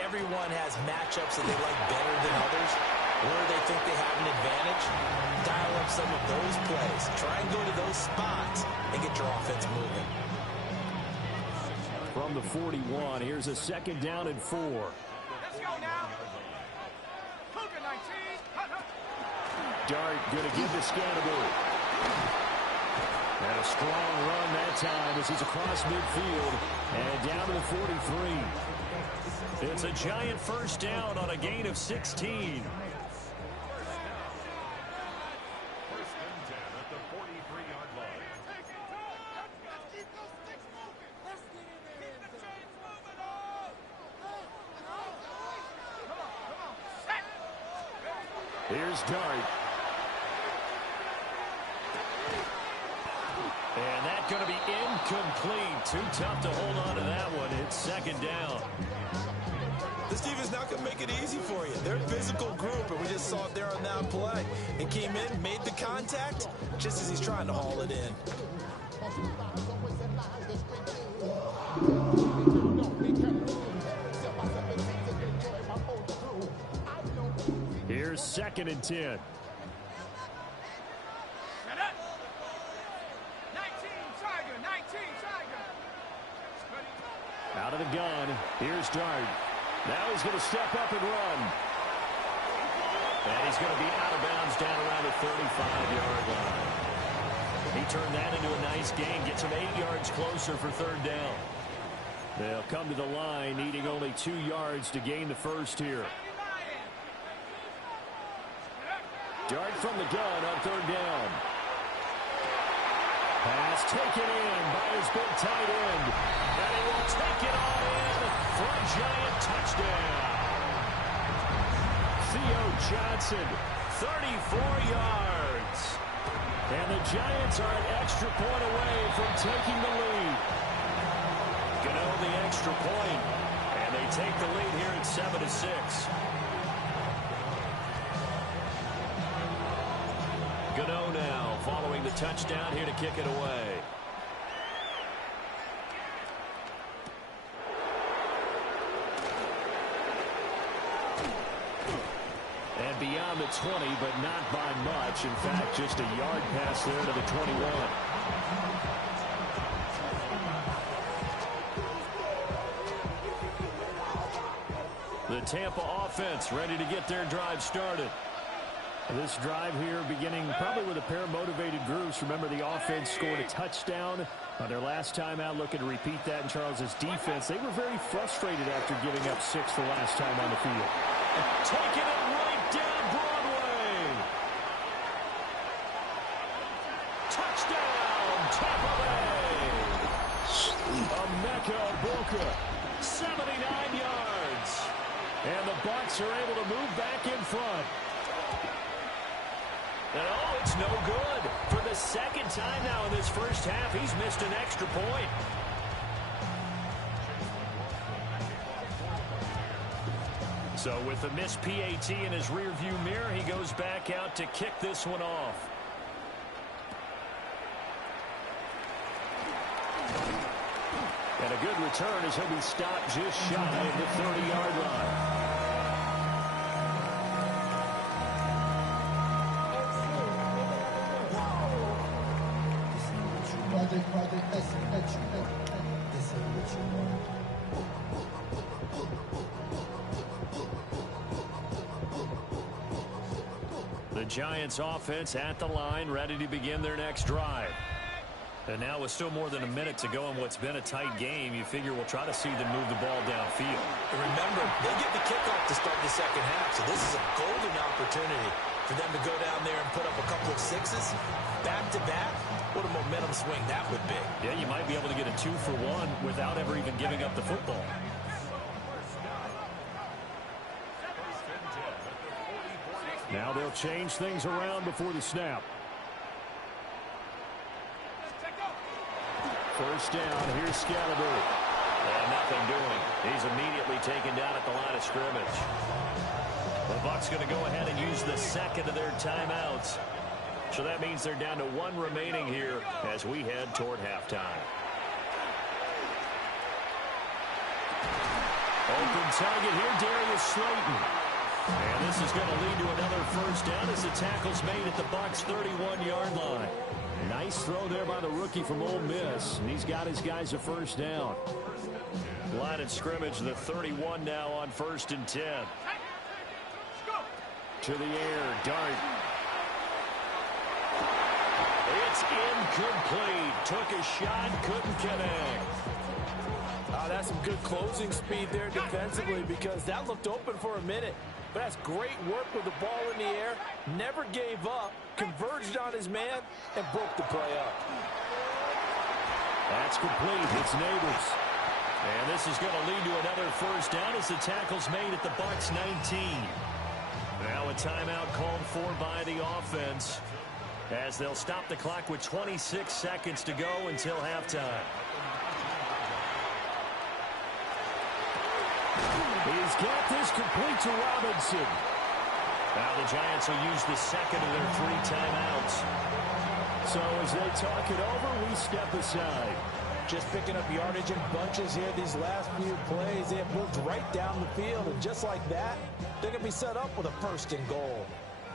everyone has matchups that they like better than others. Where they think they have an advantage, dial up some of those plays. Try and go to those spots and get your offense moving. From the 41, here's a 2nd down and 4. Let's go now. Cougar 19. Dart going to give the Scannable. And a strong run that time as he's across midfield and down to the 43. It's a Giant first down on a gain of 16. Here's Dart. And that's going to be incomplete. Too tough to hold on to that one. It's second down. This defense not going to make it easy for you. They're a physical group, and we just saw it there on that play. It came in, made the contact, just as he's trying to haul it in. Here's 2nd and 10. Out of the gun. Here's Dart. Now he's going to step up and run. And he's going to be out of bounds down around the 35-yard line. He turned that into a nice gain. Gets him 8 yards closer for 3rd down. They'll come to the line, needing only 2 yards to gain the first here. Dart from the gun on 3rd down. Pass taken in by his big tight end. And he will take it on in for a giant touchdown. Theo Johnson, 34 yards. And the Giants are an extra point away from taking the lead. Gano the extra point. And they take the lead here at 7-6. Gano now following the touchdown here to kick it away. And beyond the 20, but not by much. In fact, just a yard pass there to the 21. The Tampa offense ready to get their drive started. This drive here beginning probably with a pair of motivated groups. Remember, the offense scored a touchdown on their last time out. Looking to repeat that in Charles's defense. They were very frustrated after giving up 6 the last time on the field. Taking it right down Broadway. Touchdown, Tampa Bay. Emeka Egbuka, 79 yards. And the Bucs are able to move back in front. And oh, it's no good. For the 2nd time now in this first half, he's missed an extra point. So with the missed PAT in his rearview mirror, he goes back out to kick this one off. And a good return as he'll be stopped just shy of the 30-yard line. The Giants offense at the line, ready to begin their next drive. And now with still more than a minute to go in what's been a tight game, you figure we'll try to see them move the ball downfield. And remember, they get the kickoff to start the second half, so this is a golden opportunity for them to go down there and put up a couple of 6s back-to-back. What a momentum swing that would be. Yeah, you might be able to get a 2-for-1 without ever even giving up the football. Now they'll change things around before the snap. First down, here's Scalaboo. And nothing doing. He's immediately taken down at the line of scrimmage. The Bucs going to go ahead and use the 2nd of their timeouts. So that means they're down to 1 remaining here as we head toward halftime. Open target here, Darius Slayton. And this is going to lead to another first down as the tackle's made at the Bucs' 31-yard line. Nice throw there by the rookie from Ole Miss. And he's got his guys a first down. Line of scrimmage, the 31 now on 1st and 10. To the air, Dart. It's incomplete. Took a shot, couldn't connect. That's some good closing speed there defensively because that looked open for a minute. But that's great work with the ball in the air. Never gave up, converged on his man, and broke the play up. That's complete. It's Neighbors. And this is going to lead to another first down as the tackle's made at the Bucs' 19. Now a timeout called for by the offense as they'll stop the clock with 26 seconds to go until halftime. He's got this complete to Robinson. Now the Giants will use the second of their 3 timeouts. So as they talk it over, we step aside. Just picking up yardage in bunches here these last few plays. They have moved right down the field, and just like that, they're going to be set up with a 1st and goal.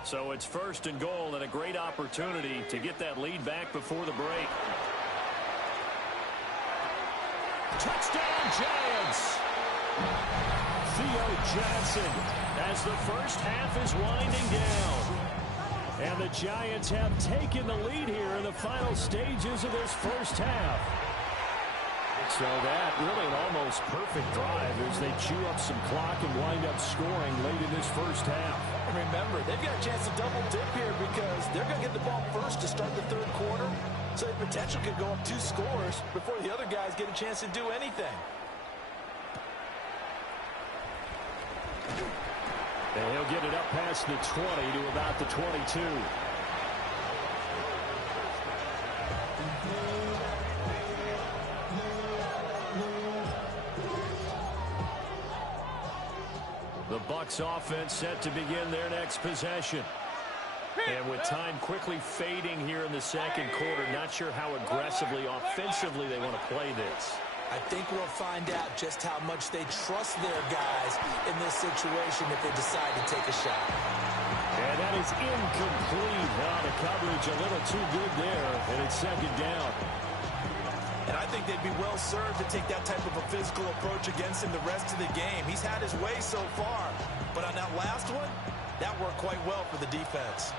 So it's 1st and goal and a great opportunity to get that lead back before the break. Touchdown, Giants! Theo Johnson as the first half is winding down. And the Giants have taken the lead here in the final stages of this first half. So that really an almost perfect drive as they chew up some clock and wind up scoring late in this first half. And remember, they've got a chance to double dip here because they're going to get the ball first to start the 3rd quarter. So the potential could go up 2 scores before the other guys get a chance to do anything. And he'll get it up past the 20 to about the 22. The Bucs offense set to begin their next possession. And with time quickly fading here in the 2nd quarter, not sure how aggressively, offensively they want to play this. I think we'll find out just how much they trust their guys in this situation if they decide to take a shot. And that is incomplete. The coverage a little too good there, and it's 2nd down. And I think they'd be well served to take that type of a physical approach against him the rest of the game. He's had his way so far, but on that last one, that worked quite well for the defense.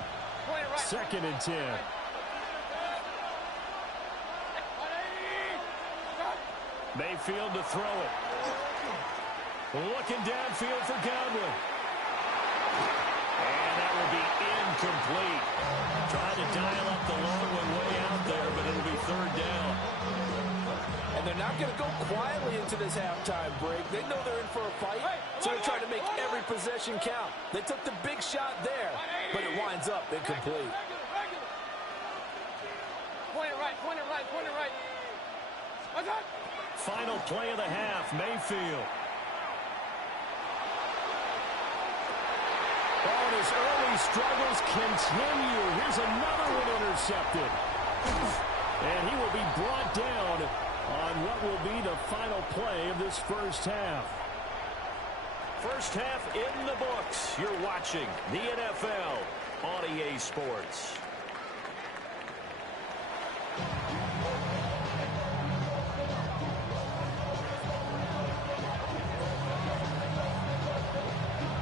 2nd and 10. Mayfield to throw it. Looking downfield for Godwin. And that will be incomplete. Trying to dial up the long one way out there, but it'll be 3rd down. And they're not going to go quietly into this halftime break. They know they're in for a fight, so they're trying to make every possession count. They took the big shot there, but it winds up incomplete. Point it right, point it right, point it right. What's that? Final play of the half, Mayfield. Oh, and his early struggles continue. Here's another one intercepted. And he will be brought down on what will be the final play of this first half. First half in the books. You're watching the NFL on EA Sports.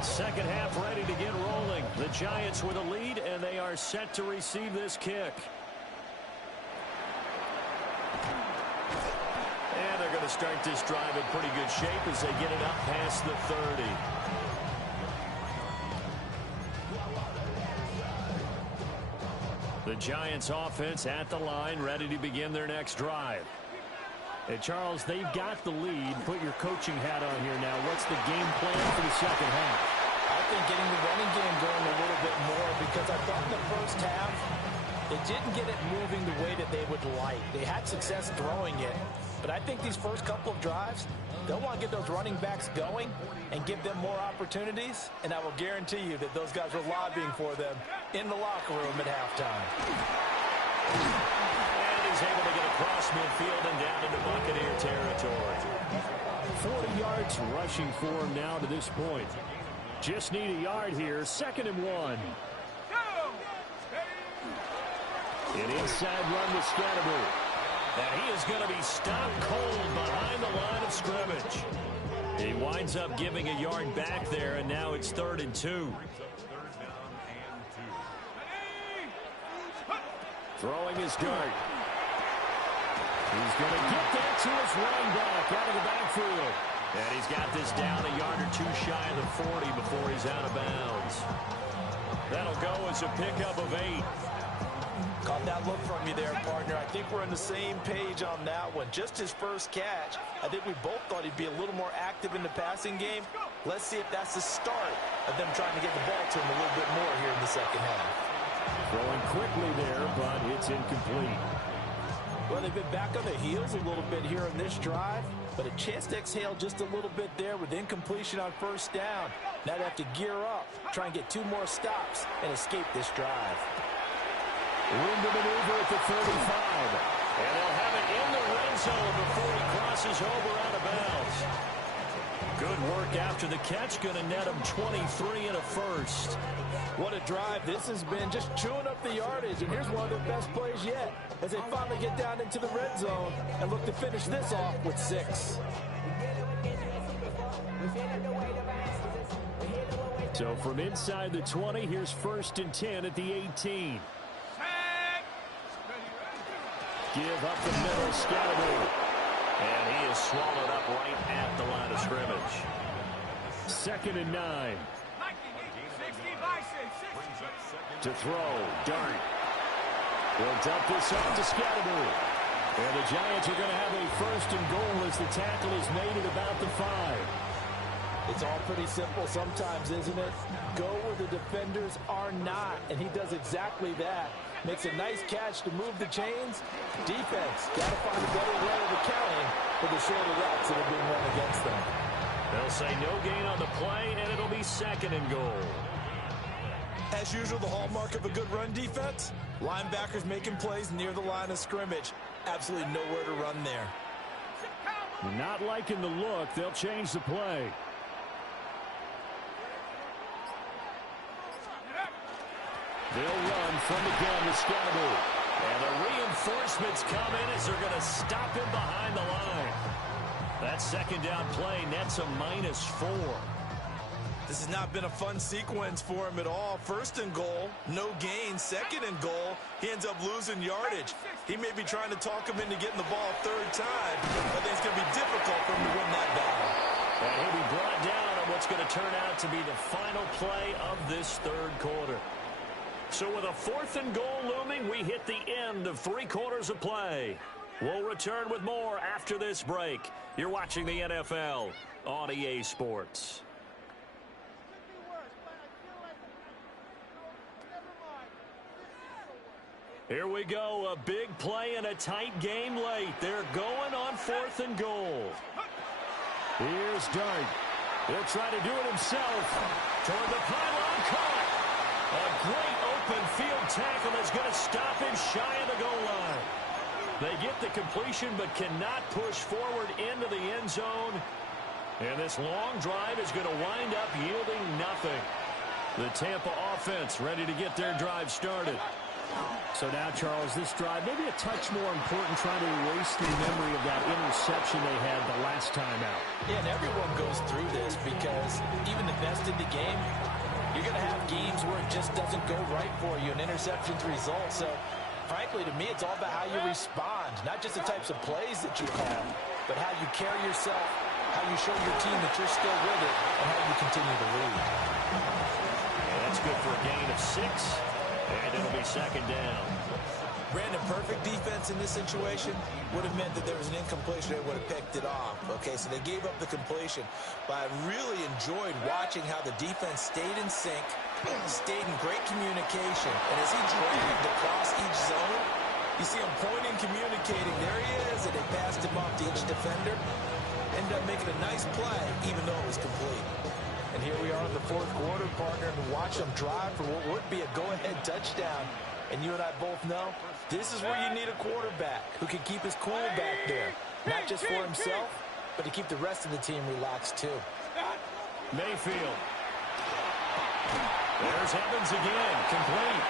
Second half ready to get rolling. The Giants with a lead, and they are set to receive this kick. And they're going to start this drive in pretty good shape as they get it up past the 30. The Giants offense at the line, ready to begin their next drive. And Charles, they've got the lead. Put your coaching hat on here now. What's the game plan for the second half? I think getting the running game going a little bit more because I thought in the first half they didn't get it moving the way that they would like. They had success throwing it, but I think these first couple of drives, they'll want to get those running backs going and give them more opportunities, and I will guarantee you that those guys were lobbying for them in the locker room at halftime. And he's able to get across midfield and down into Buccaneer territory. 40 yards rushing for him now to this point. Just need a yard here. 2nd and 1. An inside run with Scatterby. And he is going to be stopped cold behind the line of scrimmage. He winds up giving a yard back there, and now it's 3rd and 2. Throwing his dart. He's going to get that to his running back out of the backfield. And he's got this down a yard or two shy of the 40 before he's out of bounds. That'll go as a pickup of 8. Caught that look from you there, partner. I think we're on the same page on that one. Just his first catch. I think we both thought he'd be a little more active in the passing game. Let's see if that's the start of them trying to get the ball to him a little bit more here in the second half. Throwing quickly there, but it's incomplete. Well, they've been back on the heels a little bit here in this drive, but a chance to exhale just a little bit there with incompletion on first down. Now they have to gear up, try and get 2 more stops, and escape this drive. Room to maneuver at the 35. And they'll have it in the red zone before he crosses over out of bounds. Good work after the catch. Going to net him 23 and a first. What a drive this has been, just chewing up the yardage. And here's one of their best plays yet as they finally get down into the red zone and look to finish this off with 6. So from inside the 20, here's 1st and 10 at the 18. Give up the middle, Scatterby. And he is swallowed up right at the line of scrimmage. 2nd and 9. To throw, Dart. He'll dump this off to Scatterby. And the Giants are going to have a 1st and goal as the tackle is made at about the 5. It's all pretty simple sometimes, isn't it? Go where the defenders are not, and he does exactly that. Makes a nice catch to move the chains. Defense got to find a better way of accounting for the shorter routes that are being run against them. They'll say no gain on the play, and it'll be 2nd and goal. As usual, the hallmark of a good run defense, linebackers making plays near the line of scrimmage. Absolutely nowhere to run there. Not liking the look. They'll change the play. They'll run from the gun to Scatterby. And the reinforcements come in as they're going to stop him behind the line. That 2nd down play nets a -4. This has not been a fun sequence for him at all. 1st and goal, no gain. 2nd and goal, he ends up losing yardage. He may be trying to talk him into getting the ball 3rd time, but I think it's going to be difficult for him to win that battle. And he'll be brought down on what's going to turn out to be the final play of this 3rd quarter. So with a 4th and goal looming, we hit the end of 3 quarters of play. We'll return with more after this break. You're watching the NFL on EA Sports. Here we go, a big play and a tight game late. They're going on 4th and goal. Here's Dart. He'll try to do it himself. Toward the pylon, caught. A great open field tackle is going to stop him shy of the goal line. They get the completion but cannot push forward into the end zone. And this long drive is going to wind up yielding nothing. The Tampa offense ready to get their drive started. So now, Charles, this drive maybe a touch more important, trying to erase the memory of that interception they had the last time out. Yeah, and everyone goes through this because even the best in the game, you're going to have games where it just doesn't go right for you, and interceptions result. So, frankly, to me, it's all about how you respond, not just the types of plays that you call, but how you carry yourself, how you show your team that you're still with it, and how you continue to lead. And that's good for a gain of 6. And it'll be 2nd down. Brandon, perfect defense in this situation would have meant that there was an incompletion. They would have picked it off. Okay, so they gave up the completion. But I really enjoyed watching how the defense stayed in sync, stayed in great communication. And as he dragged across each zone, you see him pointing, communicating. There he is, and they passed him off to each defender. Ended up making a nice play, even though it was complete. And here we are in the 4th quarter, partner, and watch them drive for what would be a go-ahead touchdown. And you and I both know this is where you need a quarterback who can keep his cool back there. Not just for himself, but to keep the rest of the team relaxed too. Mayfield. There's Evans again, complete.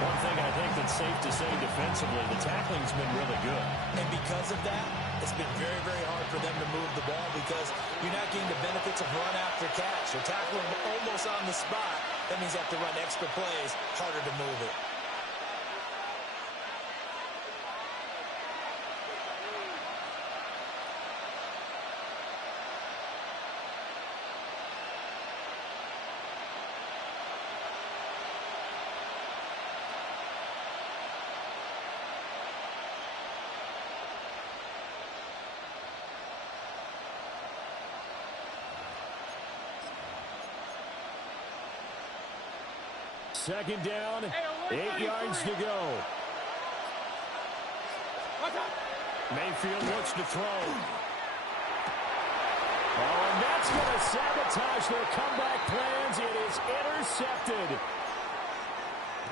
One thing I think that's safe to say defensively, the tackling's been really good. And because of that, it's been very, very hard for them to move the ball because you're not getting the benefits of run after catch. You're tackling almost on the spot. That means you have to run extra plays, harder to move it. Second down, 8 yards to go. Mayfield looks to throw. Oh, and that's going to sabotage their comeback plans. It is intercepted.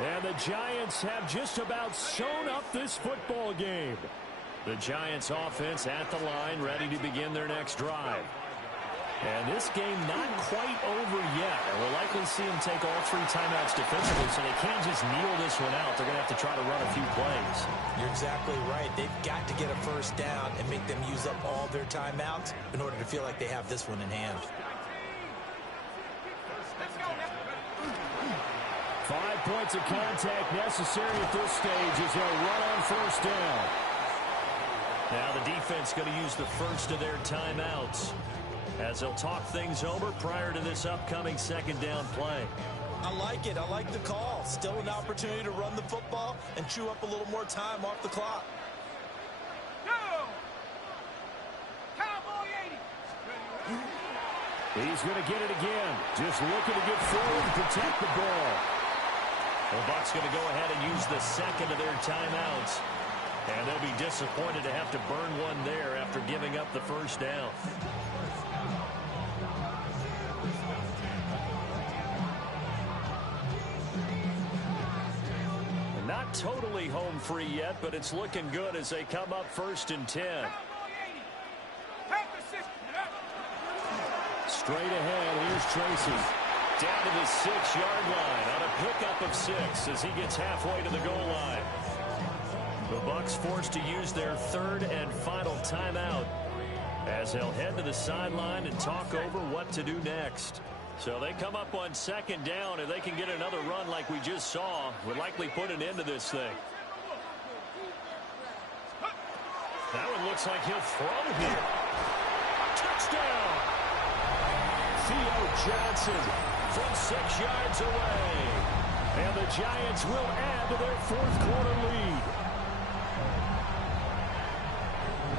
And the Giants have just about sewn up this football game. The Giants offense at the line, ready to begin their next drive. And this game not quite over yet. And we'll likely see them take all 3 timeouts defensively, so they can't just kneel this one out. They're going to have to try to run a few plays. You're exactly right. They've got to get a first down and make them use up all their timeouts in order to feel like they have this one in hand. 5 points of contact necessary at this stage as they'll run on first down. Now the defense going to use the first of their timeouts as they'll talk things over prior to this upcoming second down play. I like it. I like the call. Still an opportunity to run the football and chew up a little more time off the clock. He's going to get it again. Just looking to get forward and protect the ball. The Bucs going to go ahead and use the second of their timeouts. And they'll be disappointed to have to burn one there after giving up the first down. Not totally home free yet, but it's looking good as they come up 1st and 10. Straight ahead, here's Tracy. Down to the 6-yard line on a pickup of 6 as he gets halfway to the goal line. The Bucs forced to use their 3rd and final timeout as they'll head to the sideline and talk over what to do next. So they come up on 2nd down. If they can get another run like we just saw, would likely put an end to this thing. That one looks like he'll throw here. Touchdown! Theo Johnson from 6 yards away. And the Giants will add to their 4th quarter lead.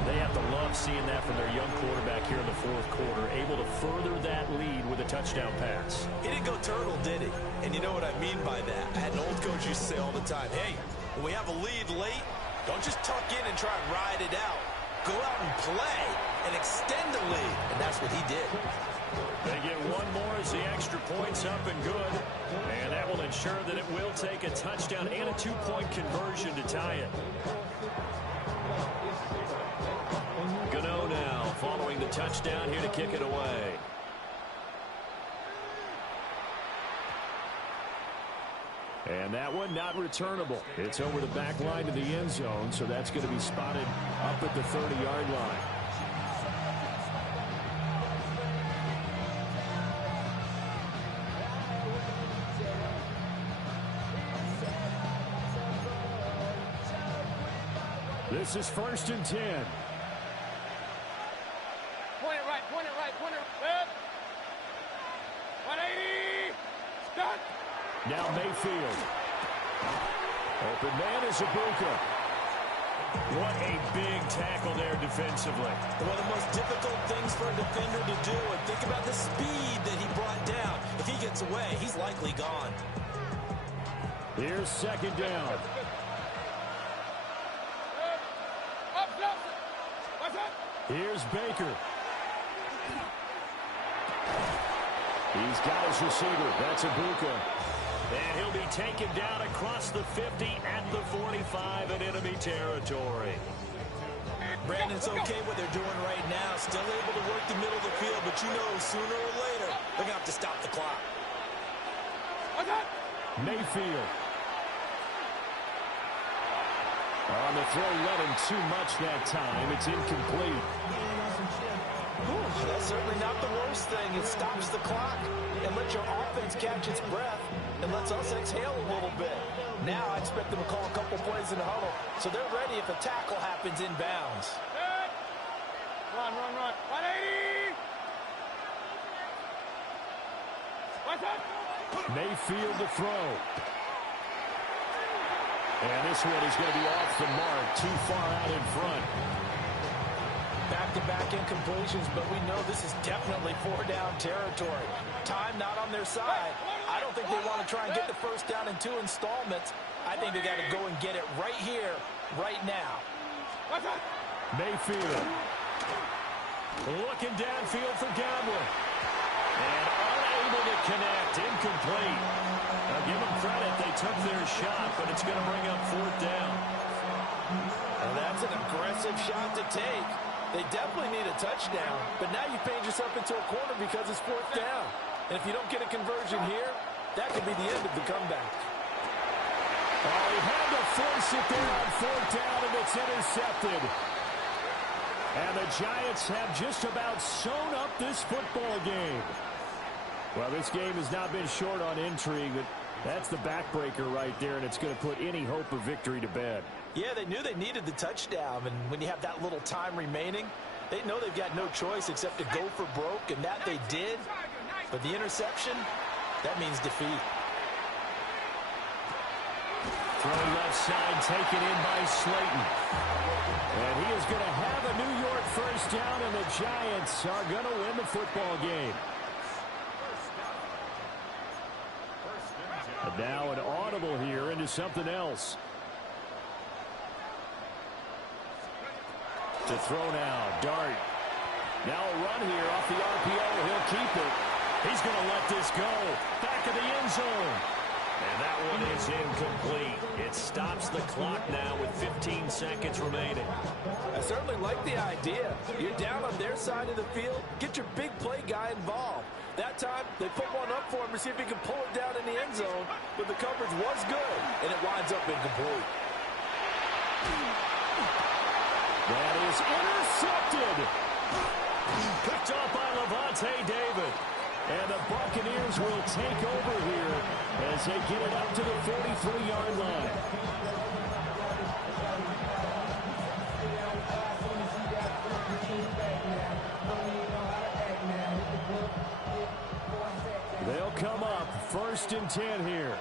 They have to love seeing that from their young quarterback here in the 4th quarter, able to further that lead with a touchdown pass. He didn't go turtle, did he? And you know what I mean by that. I had an old coach used to say all the time, hey, when we have a lead late, don't just tuck in and try and ride it out. Go out and play and extend the lead. And that's what he did. They get one more as the extra point's up and good. And that will ensure that it will take a touchdown and a 2-point conversion to tie it. Gano now following the touchdown here to kick it away. And that one not returnable. It's over the back line to the end zone, so that's going to be spotted up at the 30-yard line. This is 1st and 10. Point it right, point it right, point it right. 180. Start. Now Mayfield. Open man is Ibuka. What a big tackle there defensively. One of the most difficult things for a defender to do. And think about the speed that he brought down. If he gets away, he's likely gone. Here's 2nd down. Here's Baker. He's got his receiver. That's Ibuka. And he'll be taken down across the 50 at the 45 in enemy territory. Brandon's okay what they're doing right now. Still able to work the middle of the field, but you know sooner or later they're going to have to stop the clock. Mayfield. On the throw, let him too much that time. It's incomplete. That's certainly not the worst thing. It stops the clock and lets your offense catch its breath and lets us exhale a little bit. Now I expect them to call a couple plays in the huddle, so they're ready if a tackle happens inbounds. Run, run, run. 180. What's up? Mayfield to throw. And this one is going to be off the mark, too far out in front. Back back-to-back incompletions, but we know this is definitely four-down territory. Time not on their side. I don't think they want to try and get the first down in 2 installments. I think they got to go and get it right here, right now. Mayfield. Looking downfield for Godwin. And unable to connect. Incomplete. Now give them credit. They took their shot, but it's going to bring up 4th down. Well, that's an aggressive shot to take. They definitely need a touchdown, but now you paint yourself into a corner because it's 4th down. And if you don't get a conversion here, that could be the end of the comeback. Oh, he had to force it there on 4th down, and it's intercepted. And the Giants have just about sewn up this football game. Well, this game has not been short on intrigue, but that's the backbreaker right there, and it's going to put any hope of victory to bed. Yeah, they knew they needed the touchdown, and when you have that little time remaining, they know they've got no choice except to go for broke, and that they did. But the interception, that means defeat. Throw left side, taken in by Slayton. And he is going to have a New York first down, and the Giants are going to win the football game. And now an audible here into something else. To throw now, Dart. Now a run here off the RPO. He'll keep it. He's going to let this go. Back of the end zone. And that one is incomplete. It stops the clock now with 15 seconds remaining. I certainly like the idea. You're down on their side of the field. Get your big play guy involved. That time, they put one up for him to see if he can pull it down in the end zone. But the coverage was good, and it winds up incomplete. That is intercepted. Picked off by Levante David. And the Buccaneers will take over here as they get it up to the 43-yard line. They'll come up 1st and 10 here.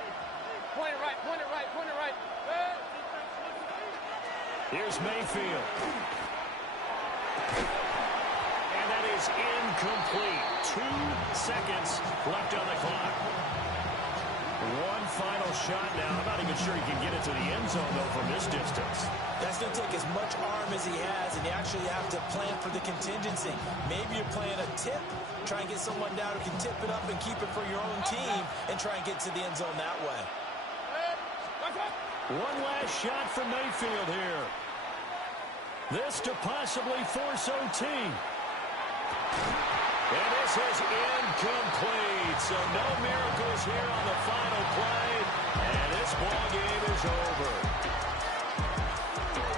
Point it right, point it right, point it right. Here's Mayfield. And that is incomplete. 2 seconds left on the clock. One final shot now. I'm not even sure he can get it to the end zone, though, from this distance. That's going to take as much arm as he has, and you actually have to plan for the contingency. Maybe you're playing a tip, try and get someone down who can tip it up and keep it for your own team and try and get to the end zone that way. One last shot from Mayfield here. This to possibly force OT. And this is incomplete. So no miracles here on the final play. And this ball game is over.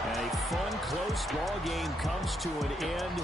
And a fun, close ball game comes to an end.